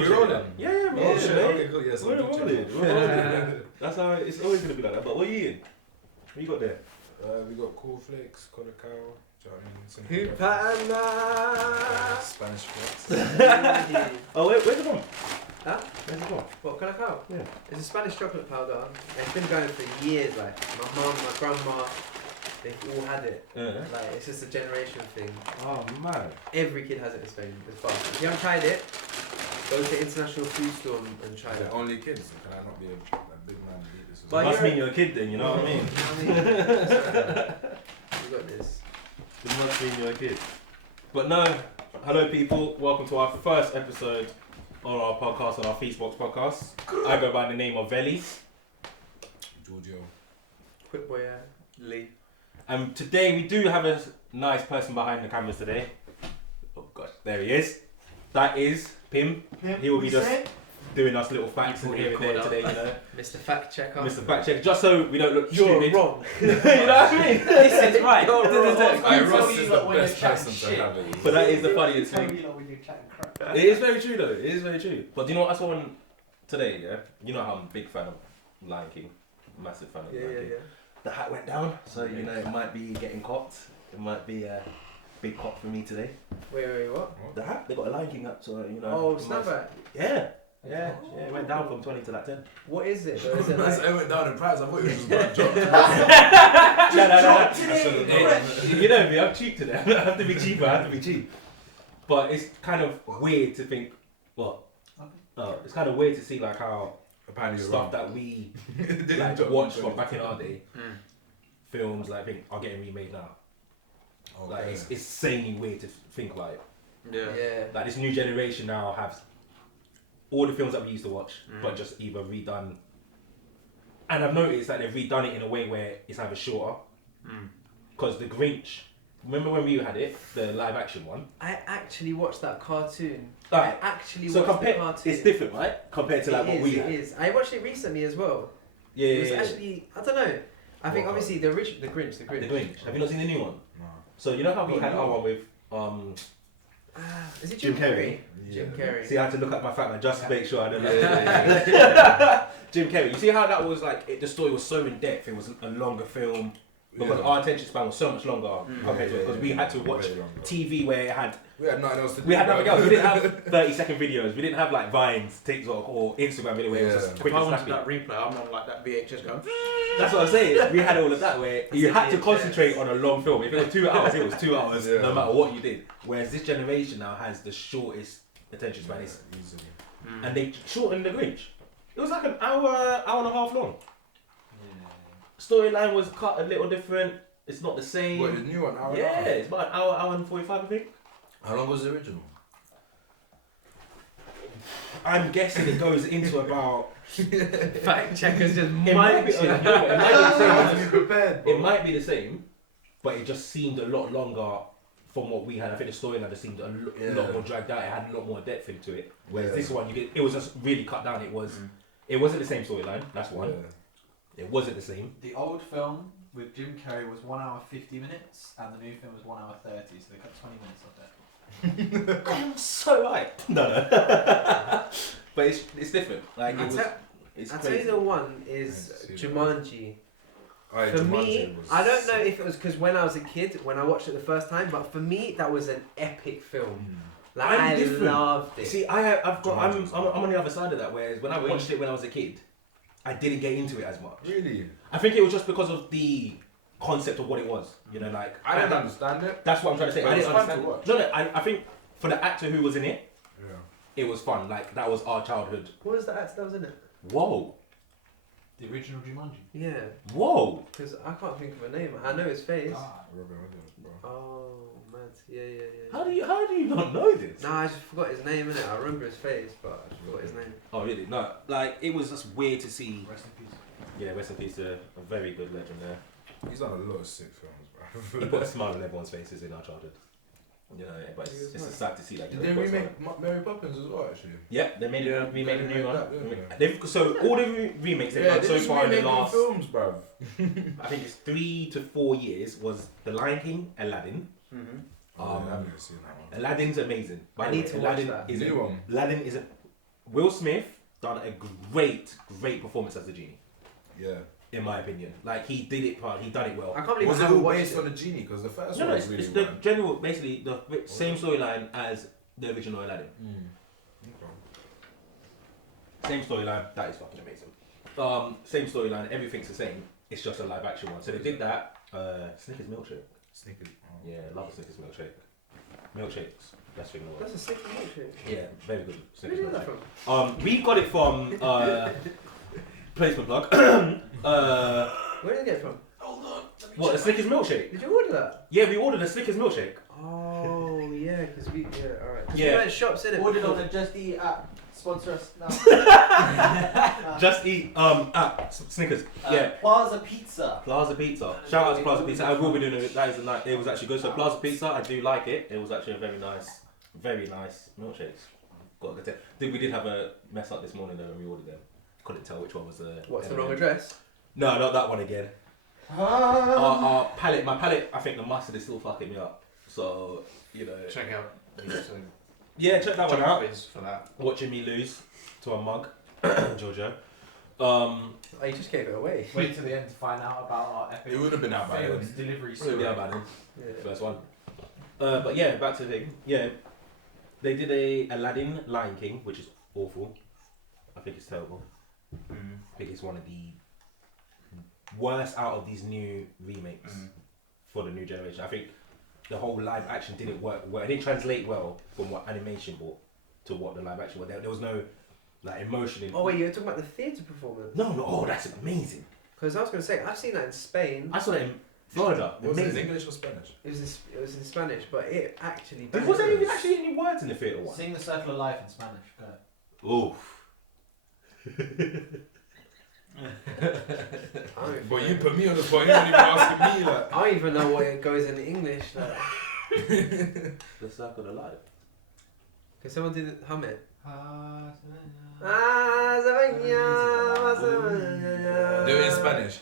we rolling? Yeah, Oh, we're shit. rolling. Okay, cool. Yeah, so We're do check. rolling. We're rolling. That's how it's always gonna be like that. But what are you eating? What you got there? We got cornflakes, colacao. Do you know what I mean? Simple Hupana. Spanish flex. Oh, where's it from? Huh? Where's it from? What, Colacao? Yeah. It's a Spanish chocolate powder. It's been going for years. Like my mum, my grandma, they've all had it. Like it's just a generation thing. Oh man. Every kid has it in Spain. It's fun. If you haven't tried it, go to International Food Store and try The it. only kids. So can I not be a big man to eat this? But Must you're- mean you're a kid then, you know what I mean? You got this. It must mean you're a kid. But no, hello people, welcome to our first episode on our podcast, on our FeastBox podcast. I go by the name of Veli. Giorgio. Quick boy, Lee. And today we do have a nice person behind the cameras today. Oh gosh, there he is. That is Pim. He will be just doing us little facts and here and there today, you know. Mr. Fact Checker. Mr. Fact Check, just so we don't look You're stupid. wrong. You know what I mean? This is right. You're This is wrong. it. I tell Ross you is lot the when you're best chatting person to shit. have it. But that is the funniest Tell thing. me like when you're chatting crap. It is very true though, it is very true. But do you know what I saw on today, yeah? You know how I'm a big fan of Lion King. Massive fan of Yeah, Lion yeah, King. yeah. The hat went down, so you know it might be getting copped. It might be a big cop for me today. Wait, what? The hat, they got a Lion King hat, so you know. Oh, it must- snapback. Yeah. Yeah, it went down from 20 to like 10. What is it? Though? Is it It like... went down in price. I thought it was just about to drop. No. You know me, I'm cheap today. I have to be cheaper, I have to be cheap. But it's kind of weird to think, what? It's kind of weird to see like how Apparently you're stuff wrong. that we Didn't like drop watched in from back in our day, Mm. films like I think are getting remade now. Okay. Like it's insanely weird to think like Yeah. like this new generation now has all the films that we used to watch, but just either redone. And I've noticed that they've redone it in a way where it's either shorter, because the Grinch. Remember when we had it, the live action one? I actually watched that cartoon. Like, I actually so watched the cartoon. it's different, right? Compared to like what we It had. is. I watched it recently as well. Yeah, It was yeah, yeah. actually, I don't know. I think What obviously the Grinch. The Grinch. Have you not seen the new one? No. So you know how we What had new our one? one with Is it Jim Carrey? Jim Yeah. Carrey. See, I had to look at my fat man just to make sure I don't know. Yeah. Jim Carrey. You see how that was like? The story was so in depth. It was a longer film because Yeah. our attention span was so much longer compared to it. Because we had to watch TV where it had. We had nothing else to do. We had nothing else. We didn't have 30-second videos. We didn't have like Vines, TikTok, or Instagram video where it was just Yeah. quick If I and wanted snappy. that replay, I'm on like that VHS going. That's what I'm saying. We had all of that where you had to VHS. concentrate on a long film. If it was 2 hours, it was 2 hours, Yeah. no matter what you did. Whereas this generation now has the shortest attention span, Easily. and they shortened the Grinch. It was like an hour and a half long. Storyline was cut a little different. It's not the same. What, the new one? Hour and a Yeah, half? it's about an hour and 45, I think. How long was the original? I'm guessing it goes into about. Fact checkers just It might be, munching. it might be the same. prepared. It might be the same, but it just seemed a lot longer from what we had. I think the storyline just seemed a lot more dragged out. It had a lot more depth into it. Whereas Yeah. this one, it was just really cut down. It wasn't the same storyline. That's one. Yeah. It wasn't the same. The old film with Jim Carrey was 1 hour 50 minutes, and the new film was 1 hour 30, so they cut 20 minutes off it. I'm so right. No. But it's different. Like it's I'll tell crazy. you the one is Yes, Jumanji. Oh, yeah, For Jumanji me, was I don't know sick. if it was because when I was a kid, when I watched it the first time, but for me, that was an epic film. Like, I'm I different. loved it. See, I'm on the other side of that. Whereas when I watched it when I was a kid, I didn't get into it as much. Really? I think it was just because of the concept of what it was. You know, like I didn't understand it. That's what I'm trying to say. But I it didn't was fun understand. to watch. No, I think for the actor who was in it, Yeah. it was fun. Like that was our childhood. What was the actor that was in it? Whoa, The original Jumanji. Yeah, whoa. because I can't think of a name. I know his face. Robin Williams, bro. Oh, mad. Yeah. How do you not know this? Nah, I just forgot his name, innit? I remember his face, but I just forgot his name. Oh really? No. Like it was just weird to see. Rest in peace. Yeah, rest in peace. A very good legend there. He's done a lot of sick films, He bro. put a smile on everyone's faces in our childhood. You know, but it's just sad to see that. Did they remake Mary Poppins as well, actually? Yeah, they made Yeah, a remake a they new made one. that, didn't So all the remakes they've done so just far in the remaking last, films, bruv. I think it's 3 to 4 years, was The Lion King, Aladdin. Mm-hmm. I haven't seen that one. Aladdin's amazing. By I the need way, to watch Aladdin that. is New one. Aladdin is Will Smith done a great performance as the genie. Yeah. In my opinion, like he did it, he done it well. I can't believe Was I it haven't all watched based it. on the genie? Because the first No, one it's, was really it's the bad. general, basically the same storyline as the original Aladdin. Same storyline. That is fucking amazing. Same storyline. Everything's the same. It's just a live action one. So they did that. Snickers milkshake. Snickers. Yeah, love a Snickers milkshake. Milkshakes. Best thing in the world. That's a sick milkshake. Yeah, very good. Where Snickers did you get that milkshake. from? We got it from placement plug. Where did you get it from? What, the Snickers milkshake? Did you order that? Yeah, we ordered a Snickers milkshake. Oh yeah, because alright. Yeah. We went shops in it. Ordered on the Just Eat app. Sponsor us now. Just eat Snickers. Yeah. Plaza Pizza. Plaza Pizza. Shout out to Plaza Pizza. I will be doing it. That is a nice. It was actually good. So Plaza Pizza, I do like it. It was actually a very nice milkshakes. Got to get. We did have a mess up this morning though when we ordered them. Couldn't tell which one was the. What's the wrong address? No, not that one again. Our palate, my palate. I think the mustard is still fucking me up. So you know. Check out. Yeah, check that one out. For that. Watching me lose to a mug, Giorgio. Oh, you just gave it away. Wait till the end to find out about our epic It would have been out by failed then. delivery Yeah, story. about it. Yeah. First one. But yeah, back to the thing. Yeah, they did a Aladdin Lion King, which is awful. I think it's terrible. I think it's one of the worst out of these new remakes for the new generation. I think the whole live action didn't work well. It didn't translate well from what animation brought to what the live action was. There was no like emotion in. Oh wait, you're talking about the theatre performance? No. Oh, that's amazing. Because I was going to say, I've seen that in Spain. I saw that in Florida. Was it in Amazing. English or Spanish? It was in Spanish, but it actually. Was there even actually any words in the theatre one? Sing the Circle of Life in Spanish. Go. Oof. But you put me on the spot. You weren't even asking me like. I don't even know what it goes in English. Like. The Circle of Life. Can someone hum it? Do it in Spanish.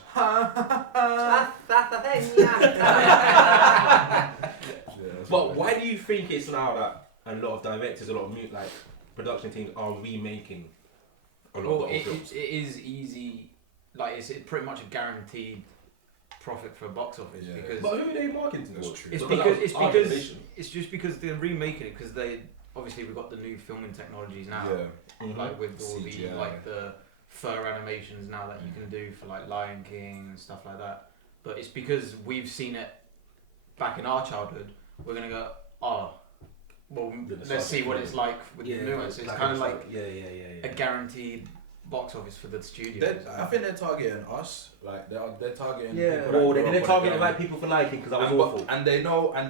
But why do you think it's now that a lot of directors, a lot of production teams are remaking a lot Well, of the old films? it is easy. Like it's pretty much a guaranteed profit for a box office Yeah. because But who are they marketing That's towards? true. it's Because because that it's was our because generation. it's just because they're remaking it because they obviously we've got the new filming technologies now, Yeah. like with all the CGI. like the fur animations now that you can do for like Lion King and stuff like that. But it's because we've seen it back in our childhood. We're gonna go, oh, well, let's see what it's like with the new ones. So it's kind of like a guaranteed box office for the studios. I think they're targeting us. Like they're targeting. Yeah. people that Oh, they grew didn't up on target the the right people for liking because that was and, awful. and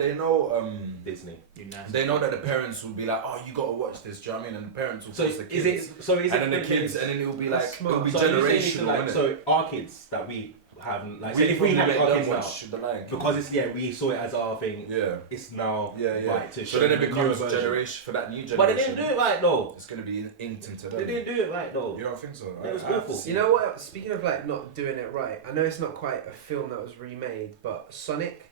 they know Disney. You nasty. they know that the parents will be like, oh, you gotta watch this. Do you know what I mean? And the parents will So force the is kids. it? So is it? And then the kids, and then it will be like, That's it will be so you're saying it's generational. like, innit? so our kids that we have, like, say we if we have let our them kids now, watch the Lion King. because it's we saw it as our thing. Yeah. It's now right to So show then it the becomes newer version. generation for that new generation. But they didn't do it right though. It's gonna be inked into them. They didn't do it right though. You don't think so? It was I have awful. seen You know what? Speaking of like not doing it right, I know it's not quite a film that was remade, but Sonic.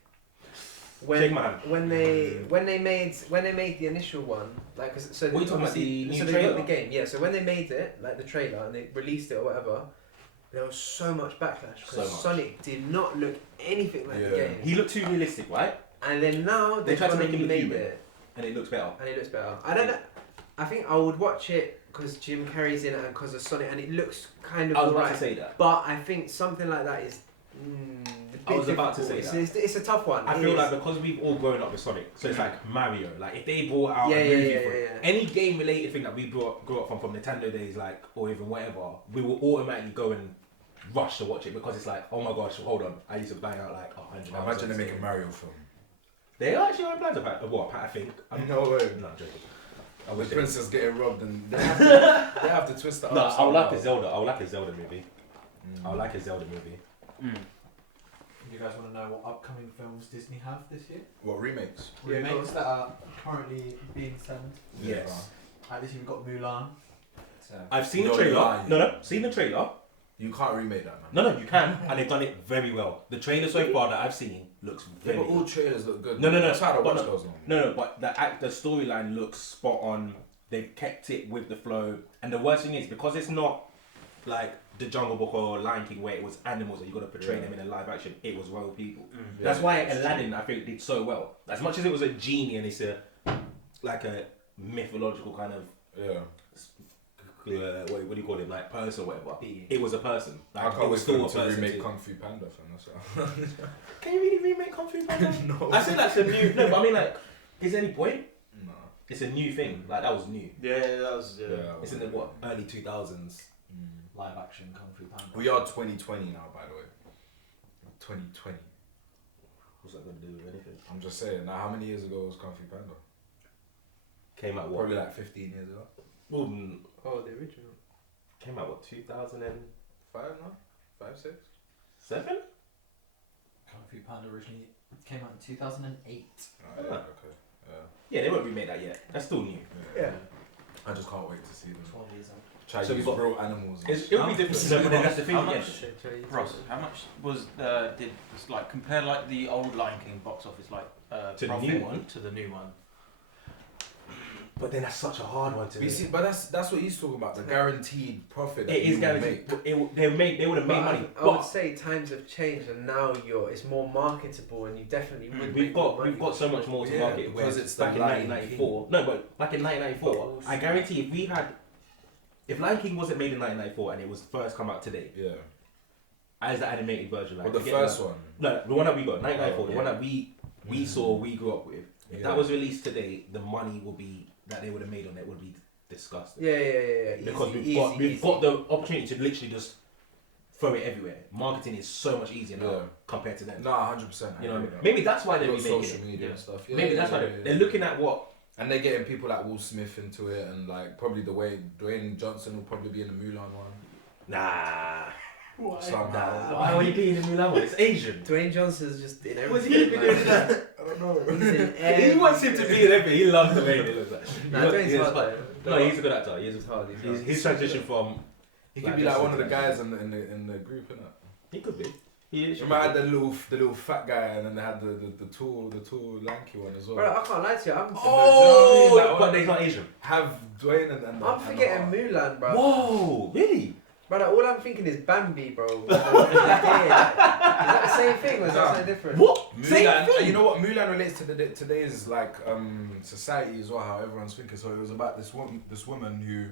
Big man. When they made the initial one, like so What are you talking about, obviously- the so new they got trailer? the game, yeah. So when they made it, like the trailer, and they released it or whatever, there was so much backlash So because much. Sonic did not look anything like the Yeah. game. He looked too realistic, right? And then now They tried to gone make him and look remade human. it, And it looks better. and it looks better. I don't know. I think I would watch it because Jim Carrey's in it and because of Sonic, and it looks kind of I was about alright. to say that. But I think something like that is. I was about to say It's a tough one. I It feel is. like because we've all grown up with Sonic, so it's like Mario. Like if they brought out Yeah, a yeah, movie yeah, for it, yeah, yeah. any game related thing that we grew up from Nintendo days, like or even whatever, we will automatically go and rush to watch it because it's like, oh my gosh, hold on, I used to bang out like 100. Imagine they episodes. make a Mario film. They actually are plans of what? I think. No way. No, I'm joking. I The wish they- princess getting robbed and they have to twist it No, up. I would like a somehow. Zelda. I would like a Zelda movie. I would like a Zelda movie. You guys want to know what upcoming films Disney have this year? What remakes? Yeah, Remakes that are currently being filmed. Yes. This year we've got Mulan. I've seen the Don't trailer. lie. No, seen the trailer. You can't remake that, man. No, you can, and they've done it very well. The trailer so far that I've seen looks Yeah, very. but all good. trailers look good. No, That's how the but watch goes on. No, but the storyline looks spot on they've kept it with the flow. And the worst thing is, because it's not like the Jungle Book or Lion King where it was animals and you got to portray them in a live action, it was real people. That's why Aladdin, I think, did so well. As much as it was a genie and it's a mythological kind of what do you call him, like person or whatever, it was a person. Like, I can't wait still for a them to person remake too. Kung Fu Panda, fam. That's what Can you really remake Kung Fu Panda? No. I think that's a new. No, but I mean, like, is there any point? No. It's a new thing. Like that was new. Yeah, that was. It's in the what, early 2000s. Live action Kung Fu Panda. We are 2020 now, by the way. 2020. What's that going to do with anything? I'm just saying. Now, how many years ago was Kung Fu Panda? Came out what? Probably like 15 years ago. Oh, the original. Came out what, 2007? 5 now? 5, 6? Kung Fu Panda originally came out in 2008. Oh, yeah, okay. Yeah, they won't remake that yet. That's still new. Yeah. I just can't wait to see them. 12 years old. Try So to we've use got- real animals. and It'll be different. No, but then that's the thing. How Yeah. much- Ross, how much was did like compare like the old Lion King box office like To the profit new one? to the new one? But then that's such a hard one to But you see, but that's what he's talking about, the guaranteed profit that It is you will guaranteed. make. They would have made money. I would But say times have changed and now it's more marketable and you definitely would. we've got so much more to Yeah, market. because Whereas it's the back in Lion 1994. No, but back in 1994, I guarantee if Lion King wasn't made in 1994 and it was first come out today, Yeah. as the animated version, like But the forget first that- one. No, the one that we got, 1994, the yeah. one that we saw, we grew up with. If Yeah. that was released today, the money will be that they would have made on it would be disgusting. Yeah. Because Easy, we've got the opportunity to literally just throw it everywhere. Marketing is so much easier now Yeah. compared to then. No, 100%. You know what I mean? Maybe that's why they're Got remaking social it. media Yeah. and stuff. Maybe that's why they're looking at what. And they're getting people like Will Smith into it, and like probably the way Dwayne Johnson will probably be in the Mulan one. Nah. Somehow. Why would he be in the Mulan one? It's Asian. Dwayne Johnson's just in everything. What's he gonna be doing that? I don't know. He's in He everything. wants him to be in everything. He loves the way he looks like. Nah, Dwayne's hard though. No, he's a good actor. He's hard. his transition from. He could be like one of the guys in the group, innit? He could be. He is. Remember I had the little fat guy, and then they had the tall lanky one as well. Bro, I can't lie to you. Oh, That but one. he's not Asian. Have Dwayne and I'm forgetting Mulan, bro. Whoa, really? Brother, all I'm thinking is Bambi, bro. Is that the same thing or is that something different? What? Same Mulan, thing. and you know what? Mulan relates to today's like society as well. How everyone's thinking. So it was about this woman who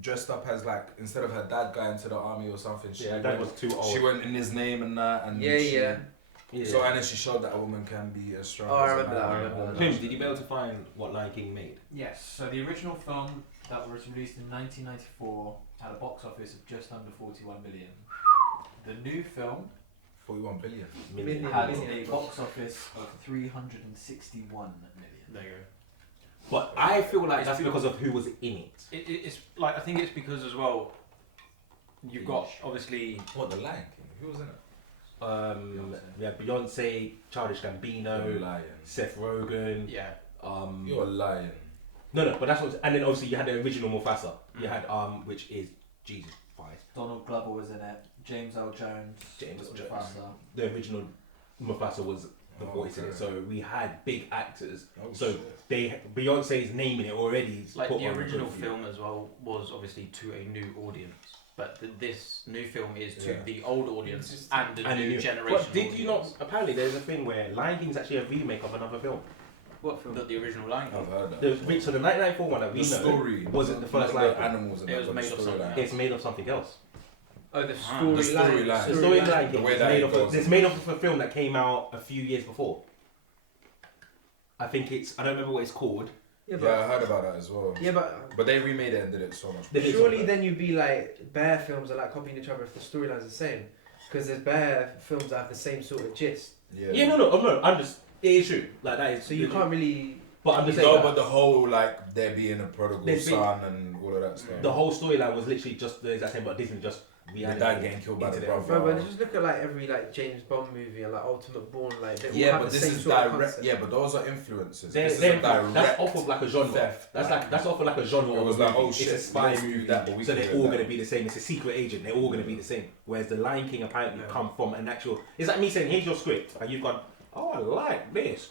dressed up as like, instead of her dad going to the army or something. Yeah, that was too old. She went in his name and that, and Yeah, she, yeah. So and then she showed that a woman can be as strong. Oh, I as a remember that, man I and remember all that. Pim, did you be able to find what Lion King made? Yes, so the original film that was released in 1994 had a box office of just under 41 million. The new film 41 billion. Million. had a box office of 361 million. There you go. But I feel like that's because of who was in it. It's like I think it's because as well. You've got obviously What, the Lion King? Who was in it? We had Beyonce, Childish Gambino, You're lying. Seth Rogen. yeah. You're lying. No, but that's what. And then obviously you had the original Mufasa. You had which is Jesus Christ. Donald Glover was in it. James L. Jones. James was L. Jones. Mufasa. The original Mufasa was the voice in it, Okay. so we had big actors. Oh, So shit. Beyonce's name in it already. Like put the on original good film as well was obviously to a new audience, but this new film is to Yeah. the old audience and the And new the- generation. But did you not? audience. Apparently, there's a thing where Lion King is actually a remake of another film. What film? The original Lion King. I've heard that. So the 1994 one that we The know story wasn't the first not Lion the King. animals and It that, was but the made of something storyline. else. It's made of something else. Oh, the The storyline. storyline. The story of Lion King The way is that made it of goes. it's made of a film that came out a few years before. I think I don't remember what it's called. Yeah, Yeah, I heard about that as well. yeah, but But they remade it and did it so much. They did surely something. then you'd be like, bare films are like copying each other if the storyline's the same. Because there's bare films that have the same sort of gist. Yeah, no, I'm just, it is true. Like that is. So you can't really. But I'm just saying. No, that but the whole like there being a prodigal There's been- son and all of that stuff. the whole storyline was literally just the exact same, but Disney just The dad getting killed by the into brother. Bro, but just look at like every like James Bond movie and like Ultimate Born, like they all Yeah, have but the this same is sort of direct. concept. Yeah, but those are influences. They're, This is they're, a direct. that's off of like a genre. theft. That's off of like a genre. It was of like, movie. oh shit, it's a spy let's do movie. that, but we So can they're do all that. going to be the same. It's a secret agent. They're all going to be the same. Whereas the Lion King apparently Yeah. come from an actual. It's like me saying, "Here's your script," and you've gone, "Oh, I like this.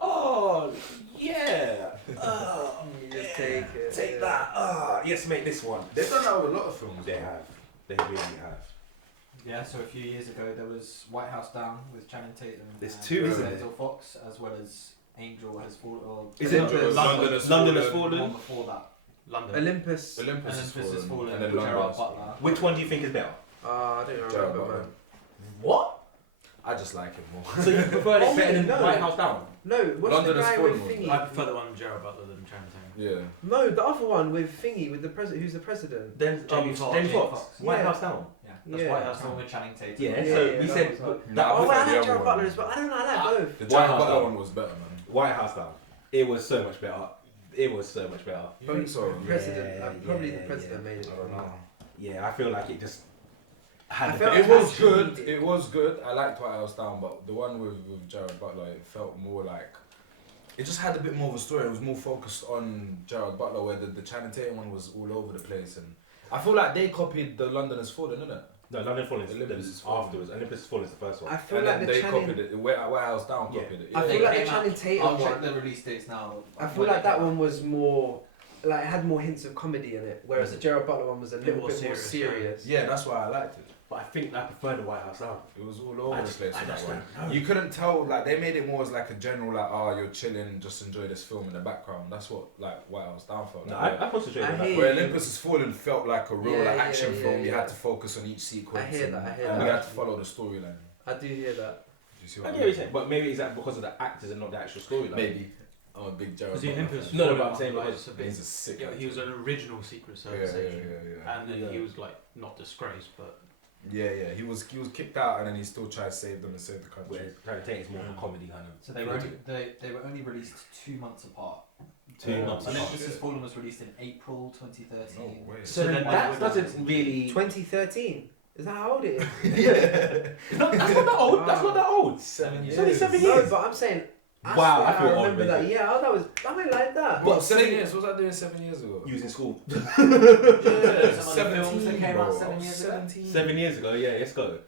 Oh, yeah. You just take it. Take yeah. that." like, yes, mate, this one. They've done that with a lot of films. They have. They really have. Yeah, so a few years ago there was White House Down with Channing Tatum. There's and two, isn't Hazel Fox, as well as Angel Has Fallen. Or Is it Olympus. London Has the Fallen? one before that. London. Olympus. Olympus Olympus Has Fallen. and then with London Gerard has Fallen. Butler. Which one do you think is better? I don't Gerard remember, Butler. man. What? I just like him more. So you prefer it Oh, better than no. White House Down? No, what's London the Has guy Fallen with was- Thingy? I prefer the one with Gerard Butler than Channing Tatum. Yeah. No, the other one with Thingy, with the president. Who's the president? Then Jamie Foxx. Jamie Foxx. Foxx. White Yeah. House Down. Yeah, that's Yeah. White House Down with Channing Tatum. Yeah. Yeah, So yeah, you that said was hard. that I Oh, was well, I prefer the like other Gerard one. Butler as well. I don't know, I like both. The White Jack House Butler Down. one was better, man. White House Down. It was so much better. It was so much better. You think so? President, Yeah, probably yeah, the president made it. I don't know. Yeah, I feel like it just had. I a felt bit- It was actually good. did. It was good. I liked White House Down, but the one with Gerard Butler, it felt more like it just had a bit more of a story. It was more focused on Gerard Butler, where the Channing Tatum one was all over the place. And I feel like they copied the London Has Fallen, didn't it? No, London Fallen is Olympus Has Fallen. afterwards. Olympus Has Fallen is the first one. I feel And like then the they Channing. copied it. White House Down Yeah. copied it. I Yeah. feel like the came out- Channing Tatum I'll check one. the release dates now. I feel like that one was more, like it had more hints of comedy in it, whereas the Gerard Butler one was a little more bit more serious, serious. Yeah, that's why I liked it. But I think I prefer the White House Down. It was all over I the just- place I with that just one. don't know. You couldn't tell, like they made it more as like a general, like, oh, you're chilling, just enjoy this film in the background. That's what like White House Down felt No, like. I concentrated I on that. hear Where you. Olympus Has Fallen felt like a real Yeah, like, yeah, action yeah, film. You yeah. had to focus on each sequence. I hear and, that, I hear and that. you had to follow the storyline. I do hear that. Do you see I what get I what you're mean? saying, but maybe is that because of the actors and not the actual storyline? Maybe. I'm a big Gerard Was he Butler Olympus? fan. No, but I'm saying Like, because it's a bit- He's a sick Yeah, he actor. was an original Secret Yeah, Service yeah, agent, yeah. and then Yeah. he was like not disgraced, but Yeah. He was kicked out and then he still tried to save them and save the country. Whereas Channing Tatum is more of a comedy kind of. So they were only released 2 months apart. 2 months apart. Olympus Has Fallen was released in April 2013. No way. So So then then that they would- doesn't really. 2013. Is that how old it is? That's not that old. That's not that old. 7 It's only 7 No, years. but I'm saying. Wow, swear I feel old, remember that. mate. Yeah, oh, that was. I mean, like that. What, 7 years? What was I doing 7 years ago? Using school. Some of the films that came out bro. 7 years ago. 17. 7 years ago, yeah, let's go.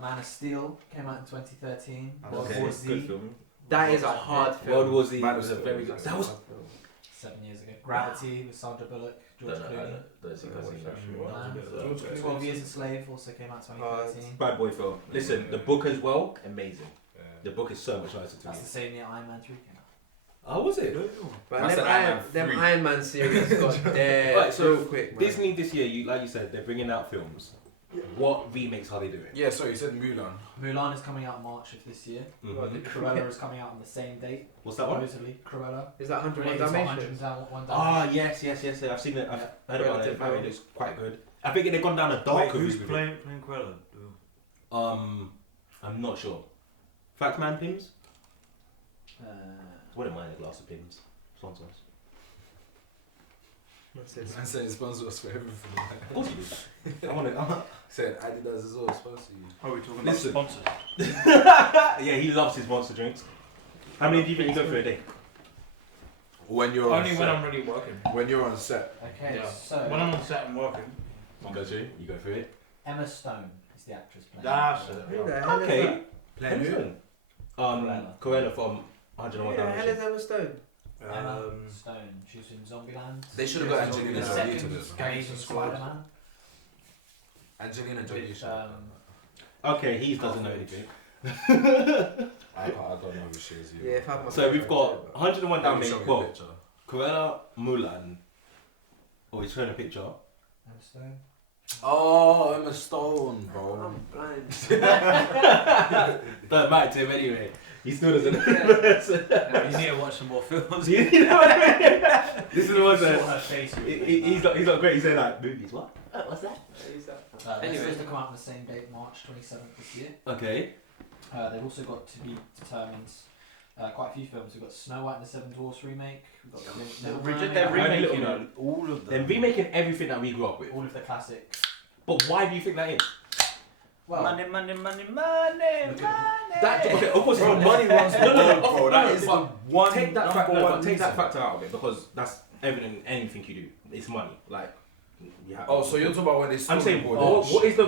Man of Steel came out in 2013. World Okay, War good Z, film. That is a hard film. World War Z Man was a of very Steel. good. That was. 7 years ago. Gravity with Sandra Bullock, George Clooney. Don't think I've seen that. George Clooney. 12 Years a Slave also came out 2013. Bad boy film. Listen, the book as well, amazing. Yeah. The book is so much nicer to me. That's the same year Iron Man 3 came out. Oh, was it? But That's them an Iron Man them 3. Iron Man series got there Right, so real quick, man. Disney this year, like you said, they're bringing out films. What remakes are they doing? Yeah, sorry, you said Mulan. Mulan is coming out March of this year. Mhm. Cruella is coming out on the same date. What's that one? Supposedly, Cruella. Is that 101 Related to Dalmatians? 101 Ah, Dalmatians. yes. I've seen it. I've Yeah. heard about it. Relative Apparently, it film. looks quite good. I think they've gone down a Wait, darker who's route with it. playing Cruella? I'm not sure. Fact Man Pims? Uh, Wouldn't mind a glass of Pims. Sponsors. That's it. I said sponsor us for everything. Of course you do. I want to. Said Adidas is all sponsor you. Are we talking Listen. about sponsors? Yeah, he loves his monster drinks. How many do you think you go for a day? When you're on Only set. when I'm really working. When you're on set. okay, Yeah. so When I'm on set and working. You go through. You go through it. Emma Stone is the actress playing. That's Cruella. Who the hell is Okay. that? Playing who? Excellent. Cruella. Cruella from Who 101 the hell is Dalmatians. Emma Stone? Emma Stone. She was in Zombieland. They should have got Yeah, Angelina The Zombieland. Jolie to second this. Amazing Spider-Man. Angelina Jolie With, should. Okay, he doesn't know anything. I don't know who she is. Yeah, if I had my So we've phone, got I'd do it, 101 Let me show Dalmatians. you a Well, picture. Cruella, Mulan. Oh, he's showing a picture. Emma Stone. Oh, Emma Stone, but- bro. I'm blind. Doesn't matter to him anyway. He still doesn't know. You need to watch some more films. You know what I mean? This is the one Saw that her face. he's not great. He's saying like movies. What? What's that? They're Anyway. supposed to come out on the same date, March 27th this year. Okay. They've also got to be determined quite a few films. We've got Snow White and the Seven Dwarfs remake. We've got Little Mermaid, They're remaking Little it. Mermaid, all of They're remaking everything that we grew up with. all of the classics. But why do you think that is? Well, money. That okay, of course, Bro, it's money runs the world, of- bro. That no, is the but one take that fact. number No, one but take that reason. factor out of it because that's evident in anything you do. It's money. Like, you have. Oh, so you're talking about when they I'm saying, storyboard what it. is the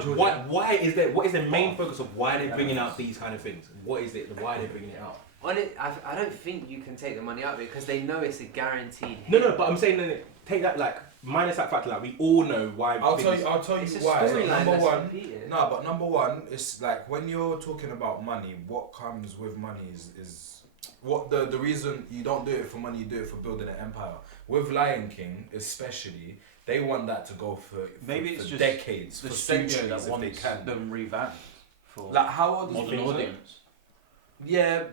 why is there? What is the main focus of why they're bringing out these kind of things? What is it? Why they're bringing it out? on it, I don't think you can take the money out of it because they know it's a guaranteed hit. No, but I'm saying that take that like minus that fact. Like we all know why. I'll tell you It's a why. storyline Number that's one, repeated. no, but number one is like when you're talking about money, what comes with money is what the reason you don't do it for money, you do it for building an empire. With Lion King, especially, they want that to go for Maybe it's for just decades, the for studio centuries that if they wants can. them revamped for Like how old is modern the audience. Yeah,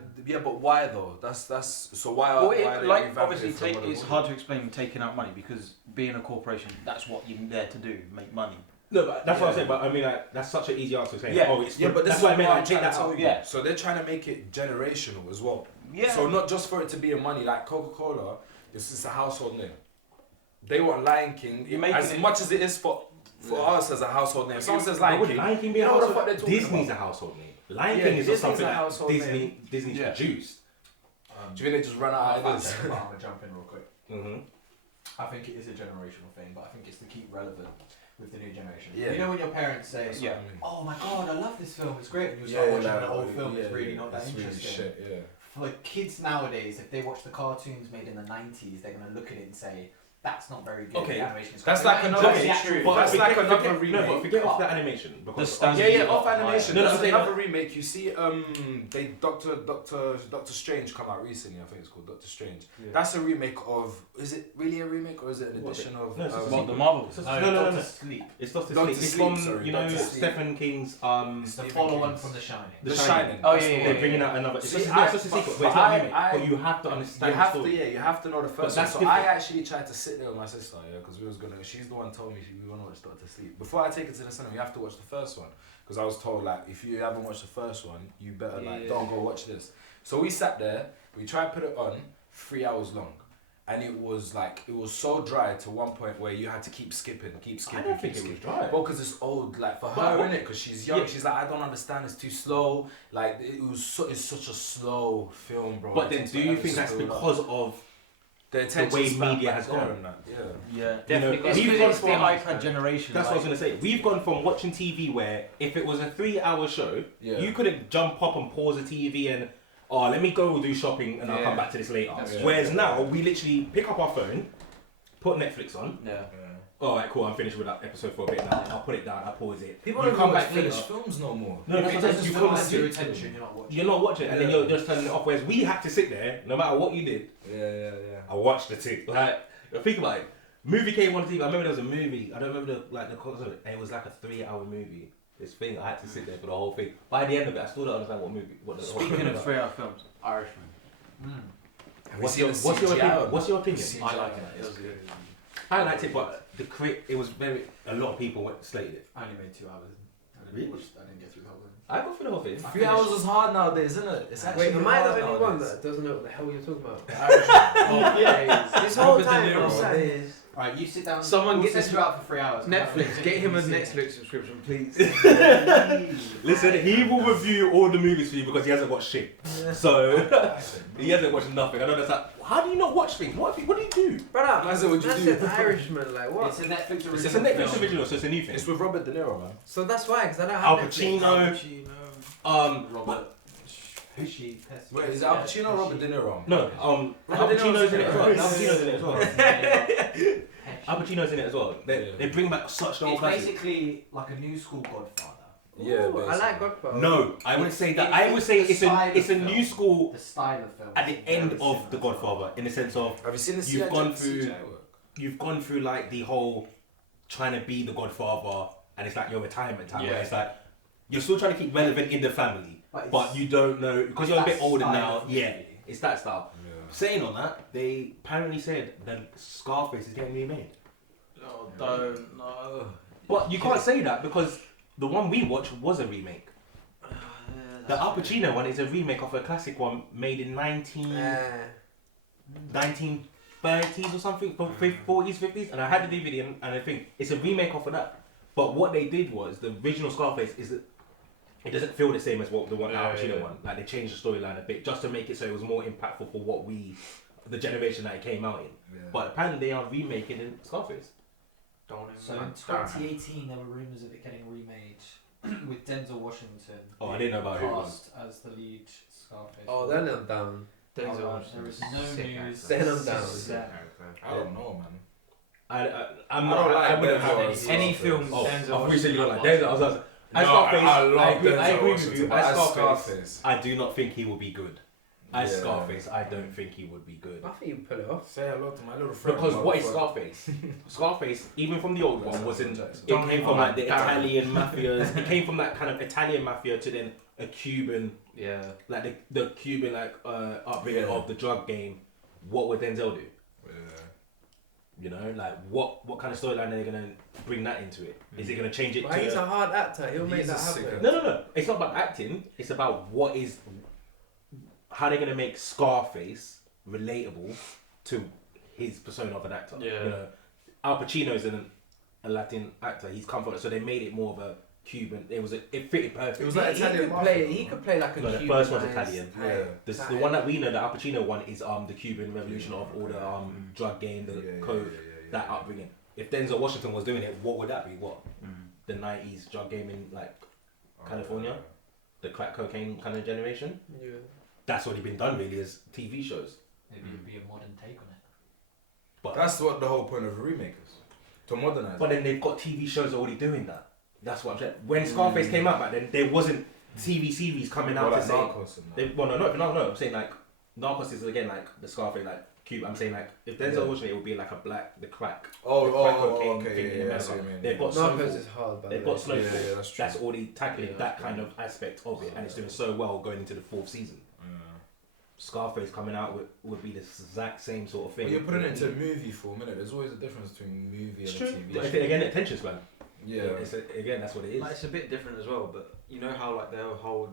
but why though? That's so why Well, why are they like revamping obviously, it for modern it's hard to explain taking out money because being a corporation, that's what you're there to do, make money. No, but that's what I'm saying. But I mean, like that's such an easy answer to say. Yeah. Oh, it's Yeah, but this that's is what I what meant. I'm Like, take trying that to tell out. you. Yeah. So they're trying to make it generational as well. Yeah. So not just for it to be a money, like Coca-Cola, it's a household name. They want Lion King You're making as it- much as it is for us as a household name. If someone says Lion Would King, Lion King be a you know what the household? fuck they're talking Disney's about. a household name. Lion Yeah, King is just Disney's something a that household Disney's Yeah. produced. do you think they just run out of ideas? I'm gonna jump in real quick. Mm-hmm. I think it is a generational thing, but I think it's to keep relevant with the new generation. Yeah. You know when your parents say, That's Yeah. what I mean. "Oh my god, I love this film. It's great," and you start watching an old film, it's really not that it's really interesting. shit, yeah. For kids nowadays, if they watch the cartoons made in the 90s, they're gonna look at it and say, "That's not very good." Okay. The animation is That's crap." like They might another- enjoy the that's actual true. film. That's like another No, remake. but forget off that animation The because standard- Yeah, off animation. No, no, There's I'm saying another remake. You see, they Doctor Strange come out recently. I think it's called Doctor Strange. Yeah. That's a remake of. Is it really a remake or is it an What, edition of? no, it's a What, sequel. the Marvel? It's a- No, no. Doctor Sleep. It's Doctor Doctor Sleep. It's Sleep, from sorry, you know Doctor Sleep. Stephen King's It's the Stephen follow-on King's. from The Shining. The The Shining. Shining. Oh, That's yeah, the yeah, one. They're bringing out another. It's See, just I- it's just a sequel, but but it's not a I- remake. I- But you have to You understand the have to, story. you have to know the But first one. that's So different. I actually tried to sit there with my sister, because we was gonna. She's the one who told me we want to watch Doctor Sleep. Before I take it to the cinema, you have to watch the first one, because I was told like if you haven't watched the first one, you better Yeah. don't go watch this. So we sat there, we tried to put it on, 3 hours long. And it was so dry to one point where you had to keep skipping. I don't think it was dry. Well, because it's old, like for But her, what- innit? Because she's young. Yeah. She's like, I don't understand. It's too slow. Like it's such a slow film, bro. But It then, takes do you forever think to that's build up. because of the attention way span media back has there gone? and that, yeah. Yeah, definitely. It's, We've it's gone the from- iPad generation. That's what I was gonna say. We've gone from watching TV where if it was a 3-hour show, Yeah. you couldn't jump up and pause the TV and let me go do shopping and I'll Yeah. come back to this later. That's Whereas true. now we literally pick up our phone, put Netflix on. Yeah. Alright, cool. I'm finished with that episode for a bit now. I'll put it down. I'll pause it. People you don't come even back finish later. films no more. No, If because it you doesn't couldn't have your sit. attention, you're not watching. You're not watching, and then Yeah. you're just turning it off. Whereas we had to sit there, no matter what you did. Yeah. I watched the thing. Like, think about it. Movie came on TV. I remember there was a movie. I don't remember the concept. And it was like a 3-hour movie. This thing, I had to sit there for the whole thing. By the end of it, I still don't understand what movie. What the whole Speaking thing of was 3-hour films, Irishman. Have What's we your seen the opinion? CGI? What's your opinion? CGI? I like it. It was good. I liked it, but it was a lot of people slated it. I only made 2 hours. Really? I didn't get through the whole thing. I got for the whole thing. 3 hours is hard nowadays, isn't it? It's actually Wait, am I the hard only one nowadays. that doesn't know what the hell you're talking about? Yeah. This whole Robert De time Niro. I'm sat here. Alright, you sit down. Someone we'll get send this- you out for 3 hours. Netflix, get him a Netflix subscription, please. Listen, he will review all the movies for you because he hasn't watched shit. So he hasn't watched nothing. I know that's like, how do you not watch things? What do you do? Brother, I said, what'd you that's do? an Irishman, like what? It's a Netflix original. It's a Netflix film. original, so it's a new thing. It's with Robert De Niro, man. So that's why, because I don't Al have Netflix. Pacino. Robert. Pesci. Wait, is it Al Pacino or Robert De Niro? No, Al Robert De Pacino's Niro's in it as well. in it. Al Pacino's in it as well. Al Pesci. Pacino's in it as well. They bring back such an old It's classic. basically like a new school Godfather. Yeah, Ooh, I basically. like Godfather. No, I would say that. I would say it's a new school The style of film. at the is end very of The similar. Godfather, in the sense of Have you seen the You've CGI gone through- work? you've gone through like the whole trying to be the Godfather, and it's like your retirement time where Yeah. it's like you're still trying to keep relevant in the family, but you don't know because you're a bit older now. Yeah, it's that style. Yeah. Saying on that, they apparently said that Scarface is getting remade, Oh, don't no. but you can't say that because the one we watched was a remake. The Al Pacino one is a remake of a classic one made in 1930s or something, 40s, 50s, and I had the DVD and I think it's a remake off of that. But what they did was the original Scarface is it doesn't feel the same as what the one Al Pacino one. Like they changed the storyline a bit just to make it so it was more impactful for what the generation that it came out in. Yeah. But apparently they are remaking Scarface. Don't So in 2018 there were rumours of it getting remade. with Denzel Washington. Oh, I didn't know about who it was. Cast as the lead Scarface. Oh, then I'm down. Denzel Oh, Washington there is is no sick news. actor. Then I'm down. Sick Yeah. character. I don't know, man. I'm I not. don't like I wouldn't Denzel have as Any Scarface. film Oh, Denzel I've recently got like Washington Denzel. I was No, Scarface. I love I agree Denzel with Washington, you. but As as Scarface, Scarface. I do not think he will be good. As Yeah. Scarface, I don't think he would be good. I think you pull it off. Say hello to my little friend. Because what is motherfucker. Scarface? Scarface, even from the old one, wasn't. Jackson. It came from like the Barry. Italian mafias. It came from that kind of Italian mafia to then a Cuban, Yeah. like the Cuban upbringing Yeah. of the drug game. What would Denzel do? Yeah. You know, like what kind of storyline are they gonna bring that into it? Is it gonna change it But he's to? a hard actor. He'll make He's a that sick happen. actor. No. It's not about acting. It's about how they're gonna make Scarface relatable to his persona of an actor. Yeah. You know, Al Pacino's a Latin actor. He's come from it, so they made it more of a Cuban. It fitted perfect. It was like He Italian could play. mafia. He could play like a No, the Cuban. first one's Italian. Yeah. The one that we know, the Al Pacino one, is the Cuban revolution of all the drug game, the code, that upbringing. If Denzel Washington was doing it, what would that be? What the 90s drug game in like California, the crack cocaine kind of generation. Yeah. That's already been done really as TV shows. Maybe it'd be a modern take on it. But That's what the whole point of a remake is. To modernize. but then they've got TV shows already doing that. That's what I'm saying. When Scarface came out back then, there wasn't TV series coming out like to say. Narcos and that. No. I'm saying like Narcos is again like the Scarface like Cuba. I'm saying like if Denzel Washington, it would be like the crack. the crack cocaine thing in yeah, that's America. what I mean. They've got Narcos Snowfall. is hard, by They've the way. got Snowfall. Yeah, that's true. That's already tackling Yeah, that that's kind of aspect of it, and it's doing so well going into the 4th season. Scarface coming out would be the exact same sort of thing. When you're putting it into a movie for a minute, there's always a difference between movie It's and true. a TV But show. again, attention span. Yeah. Again, that's what it is. Like, it's a bit different as well, but you know how like they're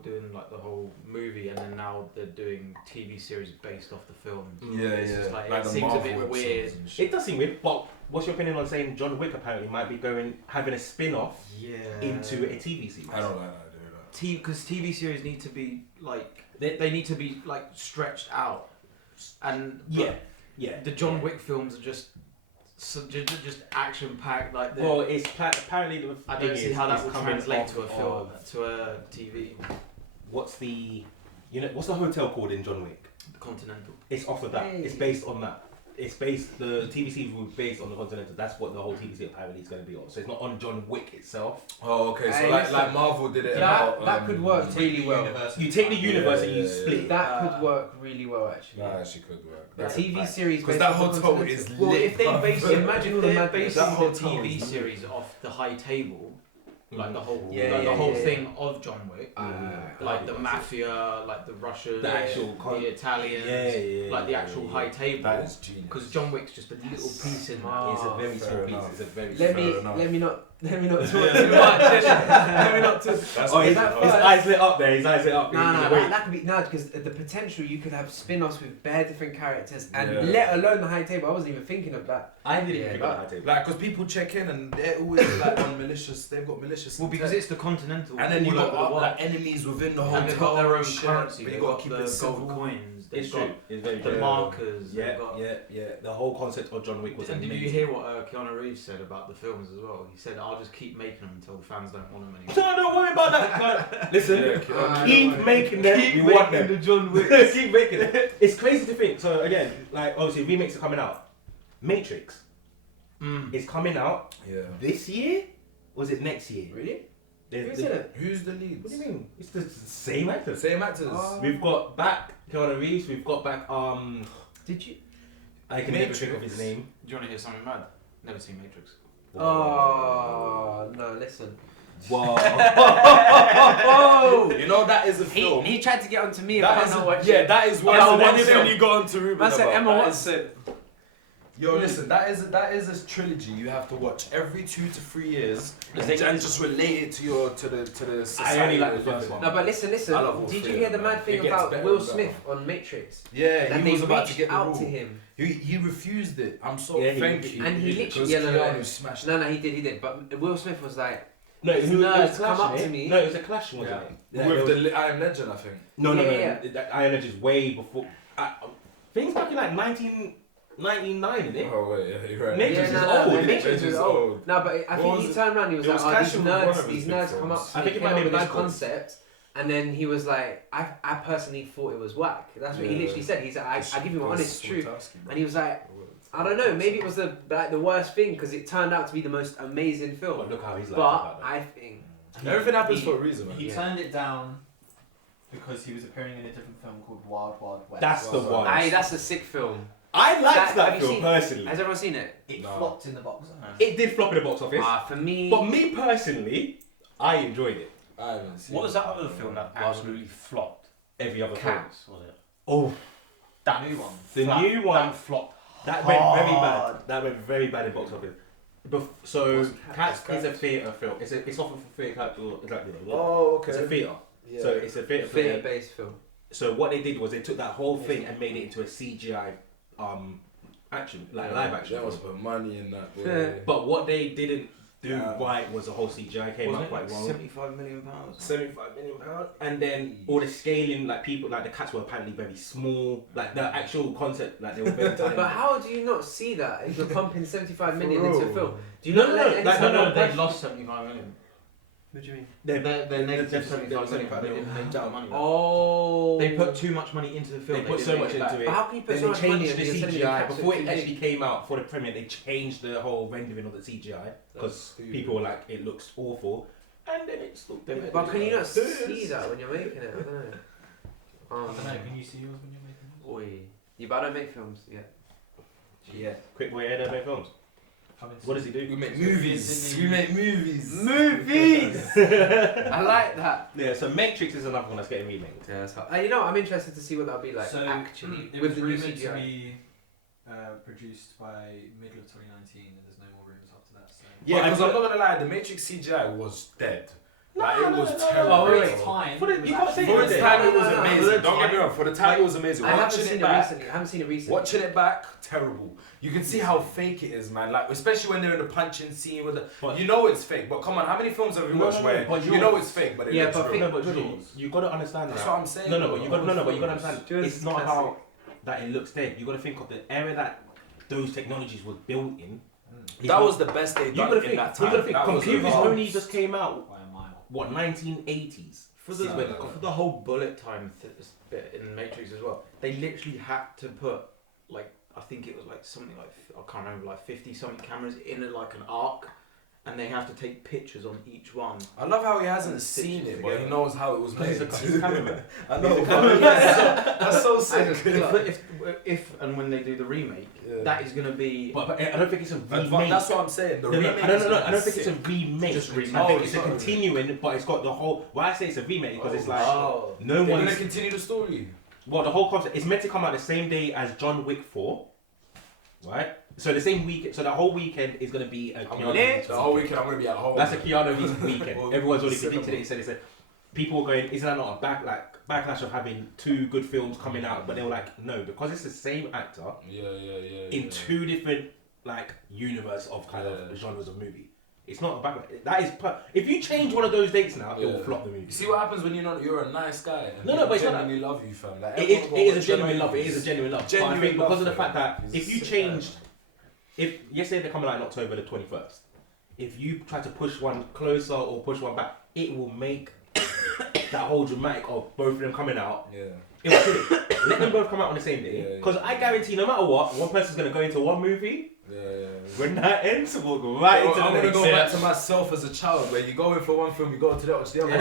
doing like the whole movie, and then now they're doing TV series based off the films. Yeah, It's yeah. just like, Like it the seems a Marvel bit episodes weird. and shit. It does seem weird, but what's your opinion on saying John Wick apparently might be having a spin-off Yeah. into a TV series? I don't like that idea. Because TV series need to be like they need to be like stretched out, and Yeah. the John Wick films are just action packed. Like Well, it's apparently the I thing don't see is, how that it's would coming translate off to a film of- to a TV. What's the hotel called in John Wick? The Continental. It's off of that. Hey. It's based on that. The TV series will be based on the Continental. That's what the whole TV series apparently is going to be on. So it's not on John Wick itself. Oh, okay. So Hey, like listen. Marvel did it That- about. that could work really well. You take the universe and you Yeah, split it. That could work really well, actually. That actually could work. The That- TV series Because based that on the hotel Continental. is Well, lit. if they base bruv. Imagine if all the they're madness. basing That the hotel TV is lit. series off the High Table, like the whole Yeah, the yeah, whole yeah. thing of John Wick, like the Yeah. mafia, like the Russian, The actual the Italians, like the actual High Table. That is genius. Because John Wick's just a little piece in that. It's a very fair small piece. enough. It's a very Let small me Fair enough. let me not talk too Yeah. much. Let me not talk. That's Oh, his that eyes lit up there. His eyes lit up. No, He's no, awake. that could be because the potential you could have spin-offs with bare different characters, and Yeah. let alone the High Table. I wasn't even thinking of that. I didn't Yeah, even think but- about High Table. Like, because people check in and they're always like on malicious. They've got malicious. Well, because intent. it's the Continental, and then you all got over the world. like enemies within the hotel. and they've got their own and shit, currency. But They've you got got to keep the it gold civil. coins. They've It's got true. It's very the true. markers. they've Yeah, got, yeah. The whole concept of John Wick was And amazing. did you hear what Keanu Reeves said about the films as well? He said, "I'll just keep making them until the fans don't want them anymore." So don't worry about that. Listen, Yeah, keep making them. Keep we want making them. the John Wick. Keep making it. It's crazy to think. So again, like obviously remakes are coming out. Matrix is coming out Yeah. this year. Or is it next year? Really? There's Who's in it? Who's the lead? What do you mean? It's the same actors. Same actors. Oh. We've got back Keanu Reeves. We've got back Did you? I can never Matrix. think of his name. Do you want to hear something mad? Never seen Matrix. Oh no! Listen. Wow. You know that is a film. He tried to get onto me That about is not a, watching. yeah, that is one Yeah, of the one ones film. you got onto Ruben Man said about. Emma That is- Watson. Yo, listen, that is a trilogy you have to watch every 2 to 3 years and just relate it to the society. I only like the we live first in. one. No, but listen. I love all Did three you of hear the them, mad man. thing It gets about better Will and Smith better. on Matrix? Yeah, And he they was about to reached get the out role. to him. He refused it. I'm so Yeah, thank you. And he because literally- yeah, no, Keanu smashed No, he did. But Will Smith was like, No, These it was nerds Clash, come up innit? to me. No, it was a Clash, wasn't it? Yeah, with it was- the I Am Legend, I think. No, Yeah. That Iron Edge is way before. Things back in like 19. 99, isn't it? Oh wait, yeah, you're right. Matrix Yeah, is no, old, no, isn't it? Matrix is old. No, but I What think was he it? turned around. He was It like, was "Oh, these Castle was one nerds, of his these big nerds come films. up to I me, think it came might up be with this Bad Boys. concept." And then he was like, I personally thought it was whack. That's what he Yeah. literally said. He's like, I give you my honest truth. Swiatkowski, bro. And he was like, I don't know, maybe it was the worst thing because it turned out to be the most amazing film. But look how he's like But that. I think Everything happens he- for a reason, man. He Yeah. turned it down because he was appearing in a different film called Wild Wild West. That's the one. that's a sick film. I liked Have that you film seen- personally. Has everyone seen it? It No. flopped in the box office. It did flop in the box office. For me, But me personally, I enjoyed it. I haven't seen What was it. that other film that absolutely flopped? Every other film. Cats. Was it? Oh, That New one. the new one. That flopped. That went very hard. bad. That went very bad in box office. So What's Cats Cats? is a theatre film. It's offered for theatre capital. Exactly. Oh, okay. It's a theatre. Yeah. So it's a theatre film. theatre-based film. So what they did was they took that whole thing and made it into a CGI action, like live action. They must film. put money in that. Yeah. But what they didn't do Yeah. right was the whole CGI came Wasn't out it quite like wrong. £75 million? £75 million, and then all the scaling, like people, like the cats were apparently very small, like the actual concept, like they were very tiny. But how do you not see that if you're pumping 75 million For into real. a film? Do you No, not no, let no, any like, sort no, of no, They lost 75 million. What do you mean? They're negative they're 75 million. They didn't make that money. Oh. They put too much money into the film. They put didn't so make much it back. into it. But how can you put Then so they much money changed into the you're telling me CGI cats before are it too actually big? came out for the premiere. They changed the whole rendering of the CGI because stupid. people were like, it looks awful, and then it's But can you not see that when you're making it? I don't know. I don't know. Can you see yours when you're making it? Oi. Yeah, but I don't make films yet. Yeah, quick boy, Ed, make films. Coming to- What does he do? We make So movies. it's in We the- make movies. Movies! I like that. Yeah, so Matrix is another one that's getting remade. Yeah, that's hot. You know, I'm interested to see what that'll be like So, actually it with was the new rumoured to CGI. be produced by middle of 2019, and there's no more rumours after that. So. Yeah, But because I- I'm not gonna lie, the Matrix CGI was dead. No, Like, no, it no, was no, no, terrible. no, For wait, its wait. time, For the- it was you can't say actually- For its it time, No, it was no, no, no. amazing. For the Don't get me wrong. For the time, it was amazing. I haven't Watching seen it it back, recently. I haven't seen it recently. watching it back, terrible. You can see how fake it is, man. Like, especially when they're in the punching scene with the. But- You know it's fake. But come on, how many films have you No, watched no, no, where but you yours- know it's fake, but it Yeah, looks but real? No, but Yours. you got to understand That's that. what I'm saying. No, but you got All to films. understand. Yours It's is not classic. about that it looks dead. You got to think of the era that those technologies were built in. It's That not- was the best they You done got to in think. that You time. got to think. That was Computers about- only just came out. By a mile. What 1980s? For the, Is when- for the whole bullet time bit in Matrix as well, they literally had to put like I think it was like something like I can't remember like 50 something cameras in like an arc, and they have to take pictures on each one. I love how he hasn't And seen stitches it, but he together. knows how it was made. He's a cameraman. I know, He's a but cameraman. that's so sick. If and when they do the remake, Yeah. that is going to be. But I don't think it's a remake. That's what I'm saying. The No, no, remake. I don't is know. I don't think it's a sick. remake. Just remake. I think Oh, it's it's a not a continuing, but it's got the whole. Why I say it's a remake because it's like Oh. no They're one's. gonna continue the story. Well, the whole concept is meant to come out the same day as John Wick 4, right? So the same weekend. So the whole weekend is gonna be a I'm Keanu gonna, Reeves. the whole weekend I'm gonna be at home. That's a Keanu Reeves weekend. Well, Everyone's already cinema. predicted it. He said people were going, isn't that not a backlash of having two good films coming out? But they were like, no, because it's the same actor Yeah. in two different like universe of kind of genres of movie. It's not a backlash. That is, if you change one of those dates now, it will Yeah. flop the movie. You see what happens when you're a nice guy and No, but it's not genuinely love you, fam. Like, It is everyone a watch genuine your love. It is a genuine love. But I Genuine think because of the love, fact that He's if you sick, changed, if yesterday they're coming out in October the 21st, if you try to push one closer or push one back, it will make that whole dramatic of both of them coming out. Yeah. It will kill it. Let them both come out on the same Yeah, day, yeah, because I yeah. guarantee no matter what, one person's gonna go into one movie. Yeah. When that ends, we'll go right Well, into the I'm gonna next. go back to myself as a child, where you go in for one film, you go to the watch the other. I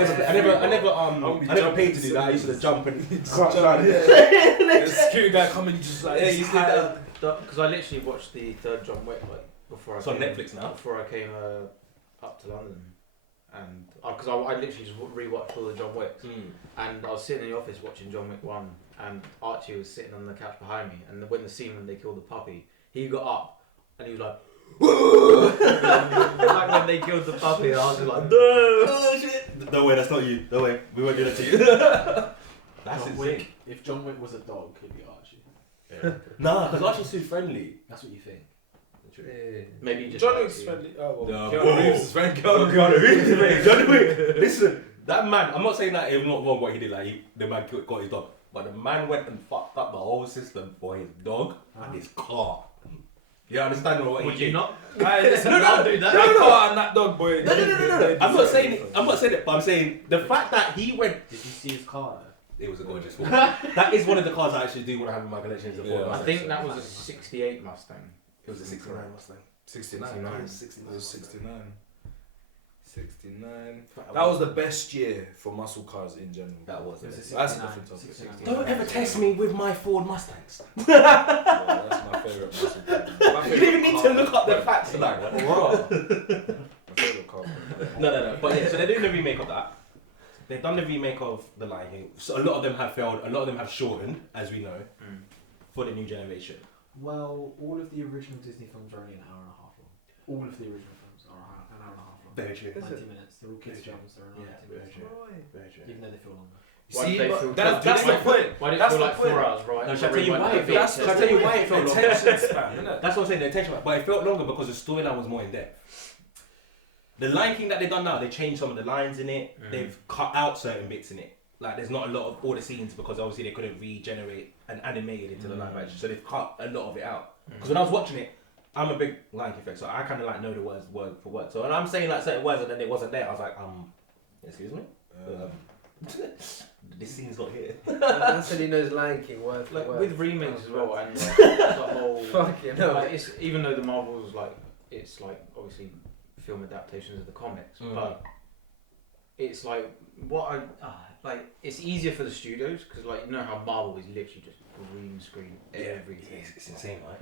never paid to do that. I used to jump and crouch down. The security guy coming, you just like. Yeah, just you see hide. that. Because I literally watched the third John Wick like before I It's on came, Netflix now. Before I came up to London, and because I literally just rewatched all the John Wicks, and I was sitting in the office watching John Wick 1, and Archie was sitting on the couch behind me, and when the scene when they killed the puppy, he got up and he was like. Like when they killed the puppy, and I was just like, no. Oh shit! No way, that's not you. No way, we won't do that to you. That's John insane. Wick. If John Wick was a dog, he'd be Archie. Nah, because Archie's too friendly. That's what you think. Maybe just John like Wick's you. friendly. Oh, No, well, Keanu bro. Reeves is friendly. Keanu Reeves, mate. Johnny Wick. Listen, that man. I'm not saying that it's not wrong what he did. Like the man got his dog. but the man went and fucked up the whole system for his dog and his car. You understand what Would he you did? not? Listen, I'll do that. That car and that dog, boy. No. I'm not saying it, but I'm saying the fact that he went. Did you see his car? It was a gorgeous one. That is one of the cars I actually do want to have in my collection. Is a Ford Yeah. I Mustang. think that was a '68 Mustang. It was a 69 Mustang. 69. 69. It was 69. 69. That was the best year for muscle cars in general. That was. It was a That's a 69. different topic. 69. Don't ever test me with my Ford Mustangs. Yeah, that's my favourite muscle car. My You didn't even need to car. look up the facts for that one. My favourite car. No. But yeah, so they're doing the remake of that. They've done the remake of The Lion King. So a lot of them have failed. A lot of them have shortened, as we know, for the new generation. Well, all of the original Disney films are only an hour and a half long. All of the original films are an hour and a half long. Very true. 90 minutes. They're all kids' Very true. films. They're Yeah, 90 very minutes. true. Very true. Even though they feel longer. Why did they feel That's the point. Why did it That's feel the like point. 4 hours, right? No, shall I tell you why it felt? That's Shall I tell you why it felt longer? Attention span, innit? That's what I'm saying. The attention, but it felt longer because the storyline was more in depth. The Lion King that they've done now, they changed some of the lines in it. They've cut out certain bits in it. Like there's not a lot of all the scenes because obviously they couldn't regenerate and animate it into the live action, so they've cut a lot of it out. Because when I was watching it, I'm a big Lion King fan, so I kind of like know the words word for word. So when I'm saying like certain words and then it wasn't there, I was like, excuse me, this scene's not here. That's when he knows Lion King word for Like word. with remakes as well, and like, the whole. Fucking hell. Like, it's even though the Marvels it's obviously film adaptations of the comics, but it's like it's easier for the studios because like you know how Marvel is literally just green screen everything. It's insane, right?